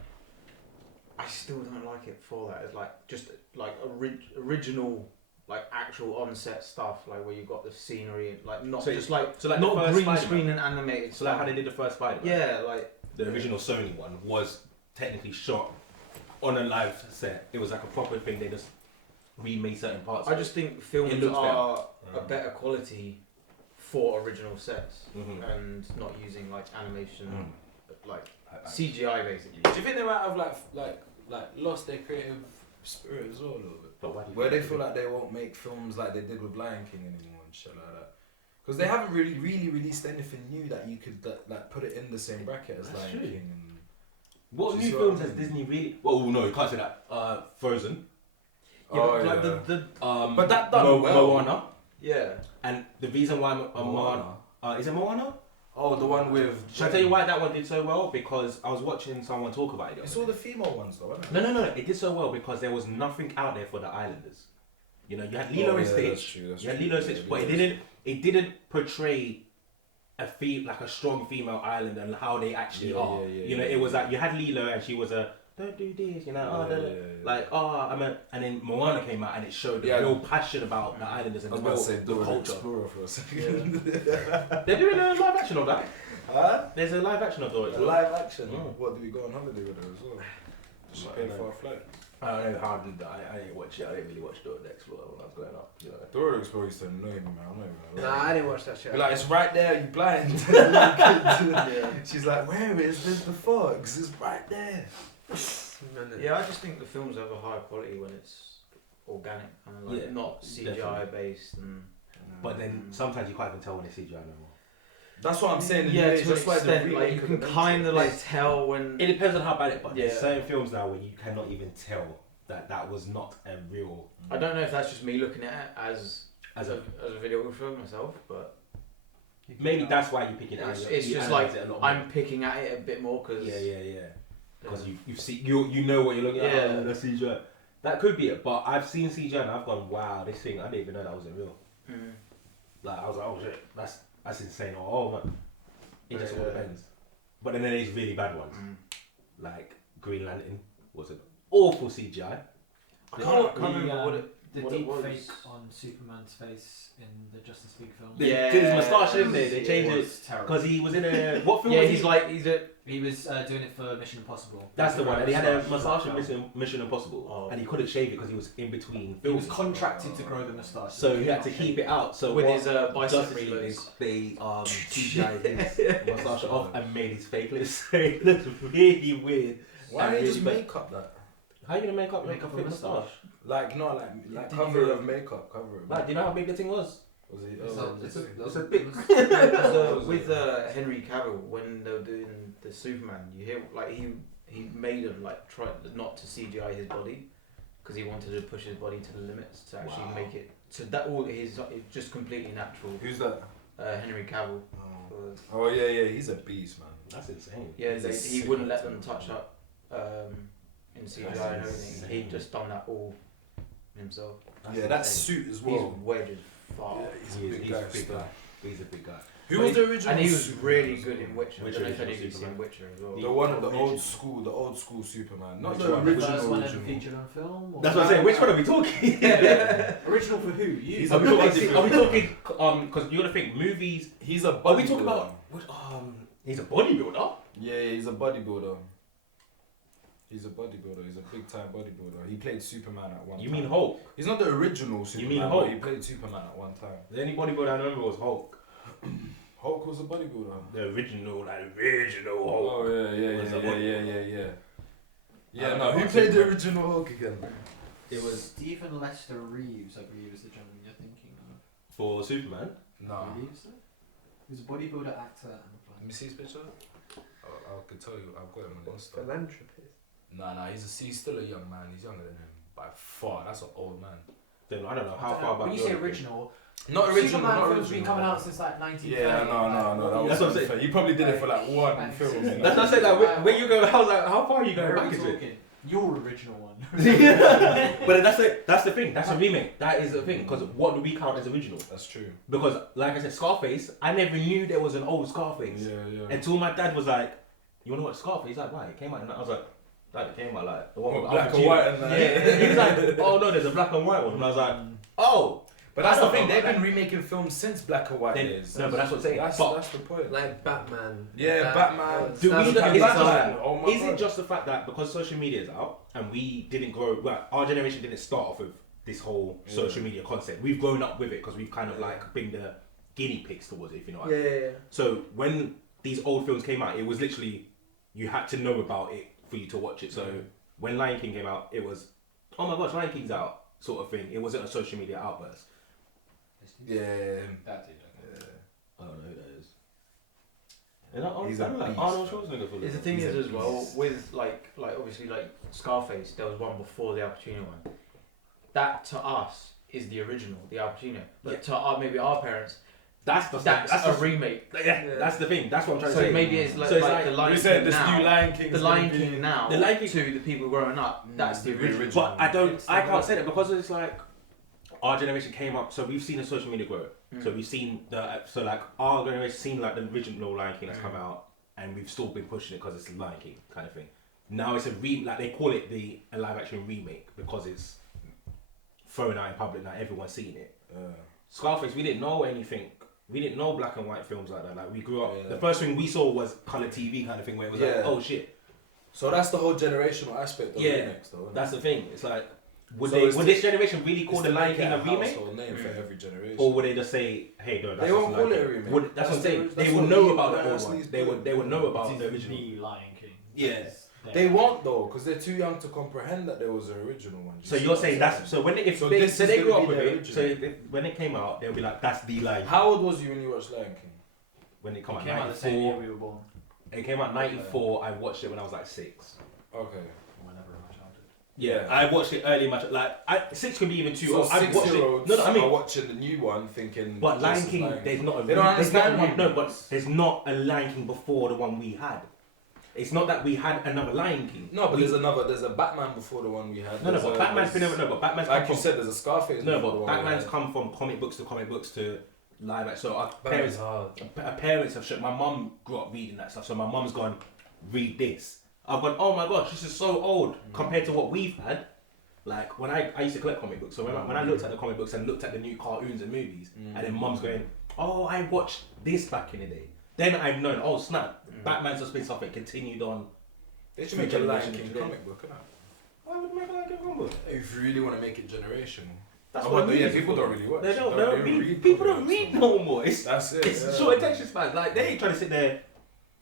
I still don't like it for that. It's like just like original. Like actual on-set stuff, like where you got the scenery, like not So just like the not first green Spider-Man. screen and animated. So like how they did the first Spider-Man. Yeah, like The original Sony one was technically shot on a live set. It was like a proper thing. They just remade certain parts. I just think films It looks are a better quality for original sets and not using like animation, like CGI basically. Do you think they might have like lost their creative spirit as well a little bit? But why do you Where they think feel like they won't make films like they did with Lion King anymore and shit like that. Because they haven't really released anything new that you could like put it in the same bracket as That's Lion true. King. And What Do you new see films what I has mean? Disney really? Well, no, you can't say that. Frozen. Yeah, but like the But that done well. Moana. yeah. And the reason why Moana, is it Moana? Oh, the one with. Should I tell you why that one did so well? Because I was watching someone talk about it. the It's other all day. the female ones though, isn't it? No. It did so well because there was nothing out there for the islanders. You know, you had Lilo and Stitch. That's true, that's You had true. Lilo and Stitch, but it didn't portray a strong female island and how they actually are. You know, it was like you had Lilo and she was a don't do this, you know, and then Moana came out and it showed the real passion about the islanders and I was the about to say real Dora the culture. Explorer for a second. They're doing a live action of that. Huh? There's a live action of Dora. A live action. Mm. What, do we go on holiday with her as well? Does she I pay don't for know. a flight? I don't know how I didn't watch it. I didn't really watch Dora the Explorer when I was growing up. You know. Dora the Explorer used to annoy me, man. I'm not even Nah, I didn't watch that shit. Be like, it's right there, you blind. She's like, where is the fogs? It's right there. Yeah, I just think the films have a higher quality when it's organic and like not CGI definitely. based and. But then sometimes you can't even tell when it's CGI no more. That's what I'm saying. Yeah, That's to an why the extent, like you remake can of the kind of Matrix- like tell when. It depends on how bad it. But there's Yeah. certain films now where you cannot even tell that was not a real. I don't know if that's just me looking at it as As a videographer myself, but maybe that's why you pick it out. it's You just analyse like it a lot I'm picking at it a bit more because yeah. Because you see you know what you're looking at. Yeah. Oh, that's CGI. That could be it, but I've seen CGI and I've gone, wow, this thing I didn't even know that wasn't real. Like I was like, oh shit, that's insane. Oh man, it just all depends. But then there's really bad ones, like Green Lantern was an awful CGI. I can't remember what The what it deep was. fake on Superman's face in the Justice League film. They Yeah. did his moustache, didn't they? They changed It it was terrible. because he was in a what film? Yeah, was he's he? like he's a. He was doing it for Mission Impossible. That's the one. And he had a moustache Film. in Mission Impossible, Oh. and he couldn't shave it because he was in between He was films. contracted to grow the moustache. So he had to keep it out. So With what his bicep Justice League, reloads. they CGI'd his moustache off and made his fake lips. It looks really weird. Why and don't you really just bad. make up that? How you gonna make up Make up a fake moustache? Like, not like Did cover you- of makeup, cover of Like, do you know how big the thing was? Was he? It's a bit. With Henry Cavill, when they were doing the Superman, you hear like he made him like try not to CGI his body because he wanted to push his body to the limits to actually make it so that all his it's just completely natural. Who's that? Henry Cavill. Oh yeah, he's a beast, man. That's insane. Yeah, He's a he sick wouldn't let actor, them touch man. up in CGI That's and everything. insane. He'd just done that all himself. Yeah, that suit as He's well. wedged as far. Yeah, he's a big guy. He's a big guy. Who was the original? And he was Superman really as good well? in Witcher. I Which don't know if any of original you seen Superman? Witcher as well. The one of the original. old school Superman, not Which the one? The original. first one ever original. featured on film? Or That's what I'm saying. Which one are we talking? Original for who? You? He's Are we a talking? Because you gotta think movies. He's a. Are we talking bodybuilder. about? He's a bodybuilder. Yeah, he's a bodybuilder. He's a bodybuilder. He's a big time bodybuilder. He played Superman at one time. You mean Hulk? He's not the original Superman. mean but Hulk? He played Superman at one time. The only bodybuilder I remember was Hulk. Hulk was a bodybuilder. The original Hulk. Oh yeah, Was a yeah. Yeah, I no. don't Who know. played the original Hulk again? It was Stephen Lester Reeves, I believe, is the gentleman you're thinking of. for Superman. No. I believe so. He was a bodybuilder, actor, and Let me see his picture. I could tell you. I've got him on Insta. Philanthropist. Nah. He's still a young man. He's younger than him by far. That's an old man. Then I don't know how far back. When you say original, Not original. Superman not films original. been coming out since like 1930. Yeah, no. That's what I'm saying. Fair. He probably did it for like one Like, film. you know? That's what I said. Like, where you go? How far are you going Where are back we into it? talking? Your original one. But that's the thing. That's a remake. That is the thing. Because what do we count as original? That's true. Because like I said, Scarface. I never knew there was an old Scarface Yeah. until my dad was like, "You want to watch Scarface?" He's like, "Why? It came out." And I was like, "Dad, it came out like the one with Al Black and Pacino." white and that. Yeah. He's like, "Oh no, there's a black and white one." And I was like, "Oh." But that's I the don't thing. know They've about been remaking films since black and white Then- days. no, but that's what I'm saying. That's But- the point. Like Batman. Yeah, That- Batman. Do we that's look the at kind is of it just time. that, Oh my is God. it just the fact that because social media is out and we didn't grow, well, our generation didn't start off with this whole social media concept. We've grown up with it because we've kind of like been the guinea pigs towards it, if you know what I mean. Yeah. So when these old films came out, it was literally you had to know about it for you to watch it. So when Lion King came out, it was, oh my gosh, Lion King's out, sort of thing. It wasn't a social media outburst. Yeah. That dude. Okay. I don't know who that is. And I He's don't a like beast, Arnold bro. Schwarzenegger for The this. thing He's is a as well beast. with like obviously like Scarface, there was one before the Al Pacino one. That to us is the original, the Al Pacino. But to maybe our parents, That's that's a remake. Yeah, that's the thing. That's what I'm trying to So say. maybe it's like, So it's like like- the Lion You King said this now. new Lion King. The Lion King now The Lion King- to the people growing up, that's the original. But I don't. It's I the- can't say that because it's like our generation came up. So we've seen the social media grow. Mm. So we've seen the. So like our generation seen like the original Lion King that's come out, and we've still been pushing it because it's Lion King kind of thing. Now it's a like they call it a live action remake because it's thrown out in public now. Everyone's seen it. Scarface, we didn't know anything. We didn't know black and white films like that. Like we grew up. Yeah. The first thing we saw was color TV kind of thing, where it was like, Yeah. oh shit. So that's the whole generational aspect of Yeah. remakes, though. Isn't That's it? the thing. It's like would So they it's would the- this generation really call It's the to Lion make King it a remake? household name for every generation. Or would they just say, "Hey, no, that's They just won't Lion call it King." a remake. Would, that's what I'm saying. That's They what would know he- about the that's old what one. he's They would know about It the is original. the Lion King. Yeah. They won't though, because they're too young to comprehend that there was an original one. So you're saying that's so when if So they this so is they gonna grew up be with the it. original. So if, when it came out, they'll be like, "That's the Lion King." How old was you when you watched Lion King? When it came out, It came out the same year 94. we were born. It came out 94. I watched it when I was like 6. Okay. Whenever in my childhood. Yeah, I watched it early. Much like 6 could be even too So old. I watched it. 6-year-olds No, I mean, are watching the new one, thinking. but this Lion is King, there's not a They don't there's not understand one. No, remakes. but there's not a Lion King before the one we had. It's not that we had another Lion King. No, but We- there's a Batman before the one we had. no, There's but a- Batman's there's- been no, but Batman's Like come you from said, there's a Scarface. no, before the but one we Batman's had. come from comic books to live action. So our Batman's parents, hard. our parents have shown. My mum grew up reading that stuff, so my mum's gone, read this. I've gone, oh my gosh, this is so old compared to what we've had. Like when I used to collect comic books, so when I looked at the comic books and looked at the new cartoons and movies, and then mum's going, oh, I watched this back in the day. Then I've known, oh snap, Batman's just been something continued on. They should Three make a Lion generations King today. comic book, innit? Why would make like a comic book? If you really want to make it generational. That's Oh, what but yeah, movies people are for. don't really watch. They don't even read. People don't comics, read so- no more. It's That's it. it's yeah. short attention spans. Like they ain't trying to sit there.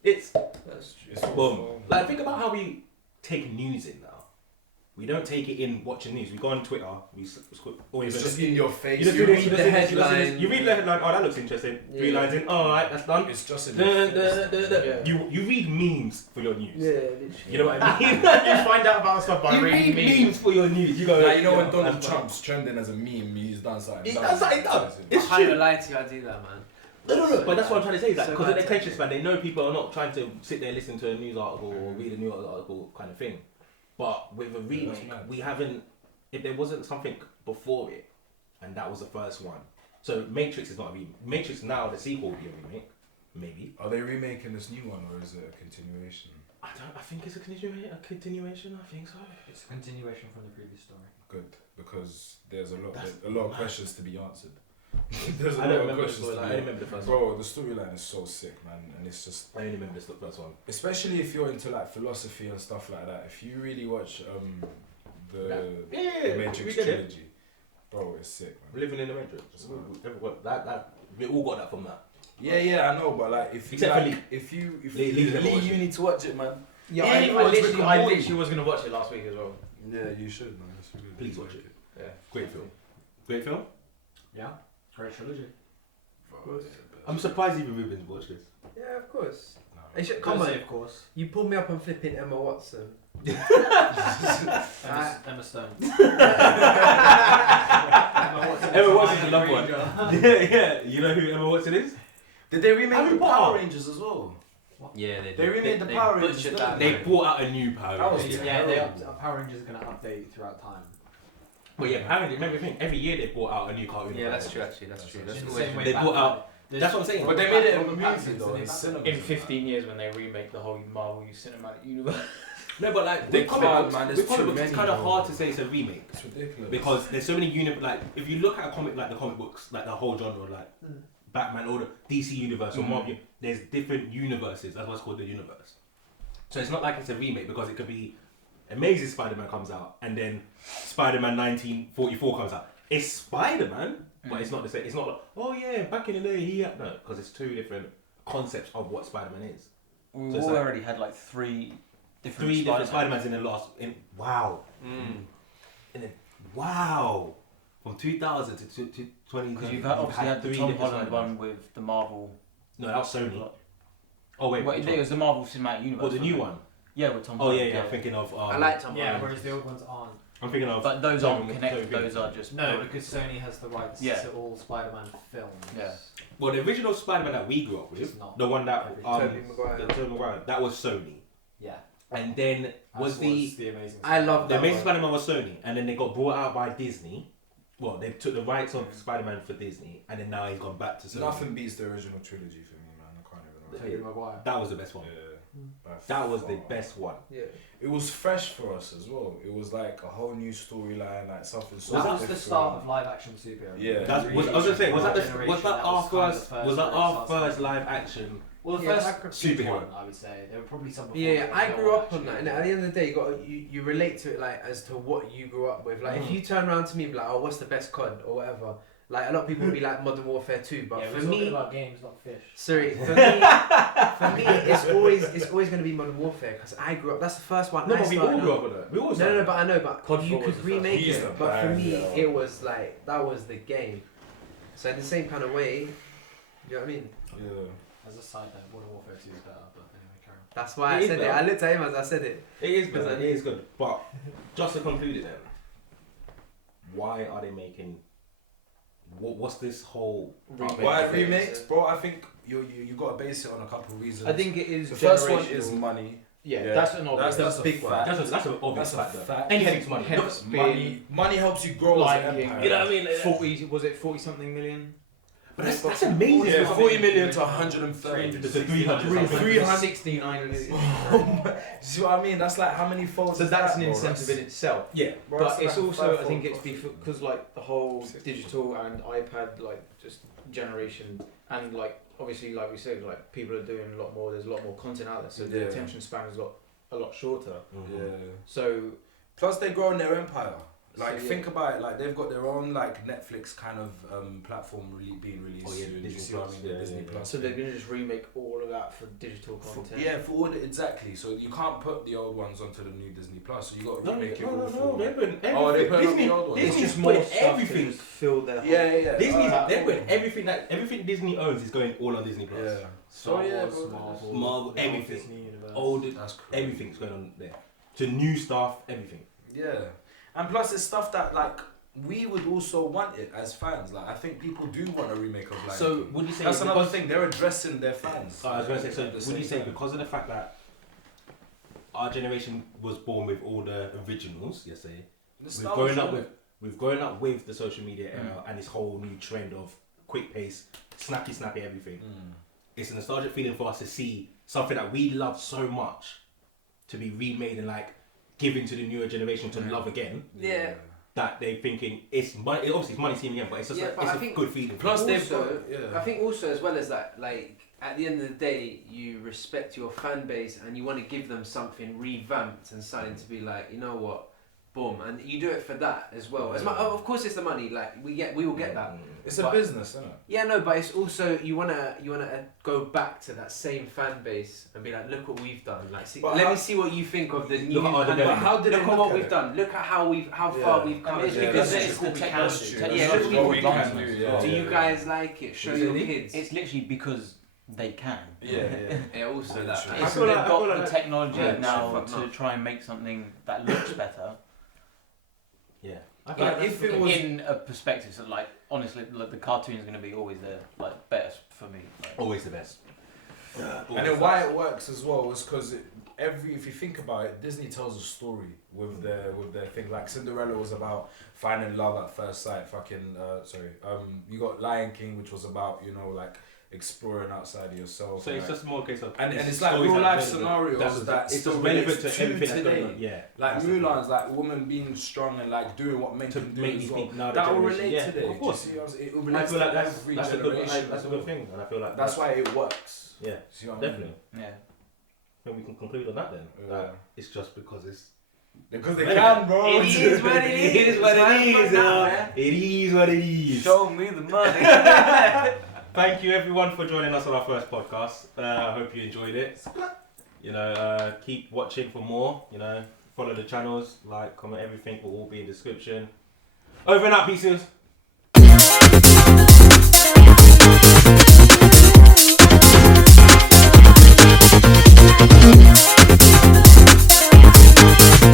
It's That's true. It's all boom. for- Like think about how we take news in now. We don't take it in watching news. We go on Twitter. Always It's just in your face. You read the headline. You read the headline. Oh, that looks interesting. Yeah. 3 lines in. Oh, alright, that's done. It's just in your face. Yeah. You read memes for your news. Yeah, literally. You know what I mean? You find out about stuff by You reading read memes for your news. You go. Like, you know when yeah, Donald that's Trump's trending as a meme, he's done something. He's done something dumb. It's I can't true. lie to you, I do that, man. No. But that's what I'm trying to say. Is that So because of bad their to conscious, man, they know people are not trying to sit there and listen to a news article or read a news article kind of thing. But with a remake, we haven't. If there wasn't something before it, and that was the first one. So Matrix is not a remake. Matrix now, the sequel will be a remake, maybe. Are they remaking this new one or is it a continuation? I think it's a continuation. I think so. It's a continuation from the previous story. Good, because there's a lot That's of questions to be answered. There's a I lot don't of remember the questions to storyline. I be only remember the first one. Bro, the storyline is so sick, man, and it's just I only remember the first one. especially if you're into like philosophy and stuff like that. If you really watch the Yeah, Matrix we did it. trilogy, bro, it's sick, man. Living in the Matrix. We all got that from that. Yeah, I know, but like if you Except for like, Lee. if you Lee never watched you it. need to watch it, man. Yeah, I literally was gonna watch it last week as well. Yeah, you should, man. You should really Please watch it. Yeah. Great film. Great film. Yeah, great trilogy. Bro, I'm surprised even Ruben's watched this. Yeah, of course. no. It should, Come come on, of course. you pulled me up on flipping Emma Watson. Emma Stone. Emma Watson's another one. Yeah. You know who Emma Watson is? Did they remake Harry the Potter. Power Rangers as well? Yeah, they did. They remade the Power Rangers, butchered didn't that. They brought out a new Power That was Rangers. Yeah, they terrible. Power Rangers are going to update throughout time. But yeah, apparently, remember the thing, every year they brought out a new cartoon. Yeah, that's true. Actually, that's true. That's In the always same way They Batman- brought out- there's- That's what I'm saying. But they made it a Robert movie Pattinson's though in in it. cinema. In 15 years when they remake the whole Marvel Cinematic Universe. No, but like They with comic can't, books, man, with there's comic too books, it's many, kind of bro. hard to say it's a remake It's ridiculous. because there's so many like if you look at a comic like the comic books, like the whole genre, like Batman or the DC universe or Marvel, there's different universes. That's what's called the universe. So it's not like it's a remake because it could be Amazing Spider-Man comes out and then Spider-Man 1944 comes out. It's Spider-Man, but it's not the same. It's not like, oh yeah, back in the day he had no, because it's two different concepts of what Spider-Man is. We've So it's all like- already had like three different Three different Spider-Man. Spider-Mans in the last wow. In the wow. From 2000 to 2020. Because you've obviously had the three Tom different Holland Spider-Mans. one with the Marvel. No, that was Sony. Oh wait, Well, which it one? was the Marvel Cinematic Universe. Oh, the new wasn't it? one. Yeah, with Tom Oh Holland. yeah, I'm thinking of. I like Tom Yeah, Holland. whereas the old ones aren't. I'm thinking of. But those aren't Tobey- connected. Tobey. Those are just No, because Sony has the rights Yeah. to all Spider-Man films. Yeah. Well, the original Spider-Man that we grew up Just with, not the one that Tobey Maguire. the Tobey Maguire, that was Sony, Yeah. and then was As the Amazing I love the that Amazing one. Spider-Man was Sony, and then they got brought out by Disney. Well, they took the rights of Spider-Man for Disney, and then now he's gone back to Sony. Nothing beats the original trilogy for me, man. I can't even lie. Tobey Maguire. That was the best one. Yeah. By That was the far. best one. Yeah. It was fresh for us as well. It was like a whole new storyline, like something so That was different. the start of live action superhero. Yeah. That's, I was gonna say, was that Generation, our was kind of first? the Was that where it our starts first to- live action? Well, the Yeah, first superhero. one, I would say. There were probably some before. Yeah, that, I but grew up on actually- that, and at the end of the day, you relate to it like as to what you grew up with. Like if Mm. you turn around to me and be like, "Oh, what's the best COD?" or whatever, like a lot of people would be like Modern Warfare 2, but Yeah, for we're talking me, about games, not fish. sorry, for me, it's always going to be Modern Warfare because I grew up. That's the first one. No, I but we started all grew on. up with that. We all. No, but I know, but COD you 4 was could the first remake He's it. the But for band, me, yeah. it was like that was the game. So in the same kind of way, you know what I mean? Yeah. As a side note, Modern Warfare 2 is better, but anyway, carry on. That's why It I is said it. better. I looked at him as I said it. It is good. It is good. But just to conclude it then, why are they making? What's this whole? Why remakes, bro? I think you got to base it on a couple of reasons. I think it is the first one generational. is money. Yeah, that's an obvious. That's a a big one. fact. That's an obvious That's a factor. fact. Anything's money. Hence Money helps you grow as Lion an King. empire. You know what I mean? 40, was it 40 something million? But that's amazing. Yeah, for 40 something- million to 130. It's a 300. 369 million. See what I mean? That's like how many folds? So is that's that, an bro? incentive in itself. Yeah. Bro, But that's it's like also, I five-fold think it's profit. because like the whole digital and iPad like just generation and like obviously like we said like people are doing a lot more. There's a lot more content out there, so the Yeah. attention span has got a lot shorter. Mm-hmm. Yeah. So Plus, they grow in their empire. Like So, yeah. think about it, like they've got their own like Netflix kind of platform being released. Oh, yeah, soon. Disney You see what I Plus, mean? The yeah, Disney yeah, Plus. So they're gonna just remake all of that for digital content. Yeah, for all the, exactly. So you can't put the old ones onto the new Disney Plus. So you got to remake it all no, for. they're putting everything. Oh, they put Disney, the old ones. It's Disney's just more putting stuff everything. to just fill their. Yeah. Disney's Alright, they're cool. putting everything Disney owns is going all on Disney Plus. Yeah. Star yeah, Wars, bro. the Marvel, whole everything. Disney universe. Old, That's crazy. everything's going on there. To new stuff, everything. Yeah, and plus it's stuff that like we would also want it as fans. Like I think people do want a remake of Lion So King. would you say That's another because- thing. They're addressing their fans. I was going to say, so at the would same you say time. because of the fact that our generation was born with all the originals, yes, say we've grown up with the social media era and this whole new trend of quick pace, snappy everything. It's a nostalgic feeling for us to see something that we love so much to be remade and like given to the newer generation to love again. Yeah. That they're thinking it's money. Obviously, it's money seen again, but it's just Yeah, like, but it's I a think good feeling. Plus they've Also, got I think also as well as that, like at the end of the day, you respect your fan base and you want to give them something revamped and something to be like, you know what, boom, and you do it for that as well. As of course, it's the money. Like we all get that. it's a But- business, isn't it? Yeah, no, but it's also you wanna go back to that same fan base and be like, look what we've done. Like, see, But let how- me see what you think of the new. Look at our kind of- development. How did look they at look what at we've it? done. Look at how far we've come. It's Yeah, because that's it's true. the technology. Yeah, That's look what what we we can can do. do, yeah. Do you guys like it? Show your Really? kids. It's literally because they can. Yeah. Yeah, also that. True. I It's feel they've like- I got feel the like- technology Yeah, now fuck to no. try and make something that looks better. Yeah. I Like, like if it was In a perspective, so like honestly, like the cartoon is going to be always there, like better for me. Like, always the best. And then why it works as well is because if you think about it, Disney tells a story with their thing. Like Cinderella was about finding love at first sight. You got Lion King, which was about like exploring outside of yourself. So and, it's like, just more a case of and it's like stories real that life relevant. scenarios that it's still just relevant relates to everything that's today. going on. Yeah. Like That's the thing. Mulan's like a woman being strong and like doing what men To can do make as these well. people now. That will generation. relate Yeah, today. of course. Do you see what I'm saying? It will I relate feel to like that's every a good generation. that's a as good well. thing, and I feel like That's why it works. Yeah, See what I mean? definitely. yeah. I think we can conclude on that then. Yeah. That it's just because it's. Because they can, bro. It is what it is. It is what it is, man. It is what it is. Show me the money. Thank you everyone for joining us on our first podcast. I hope you enjoyed it. Keep watching for more. Follow the channels, like, comment, everything will all be in the description. Over and out, pieces.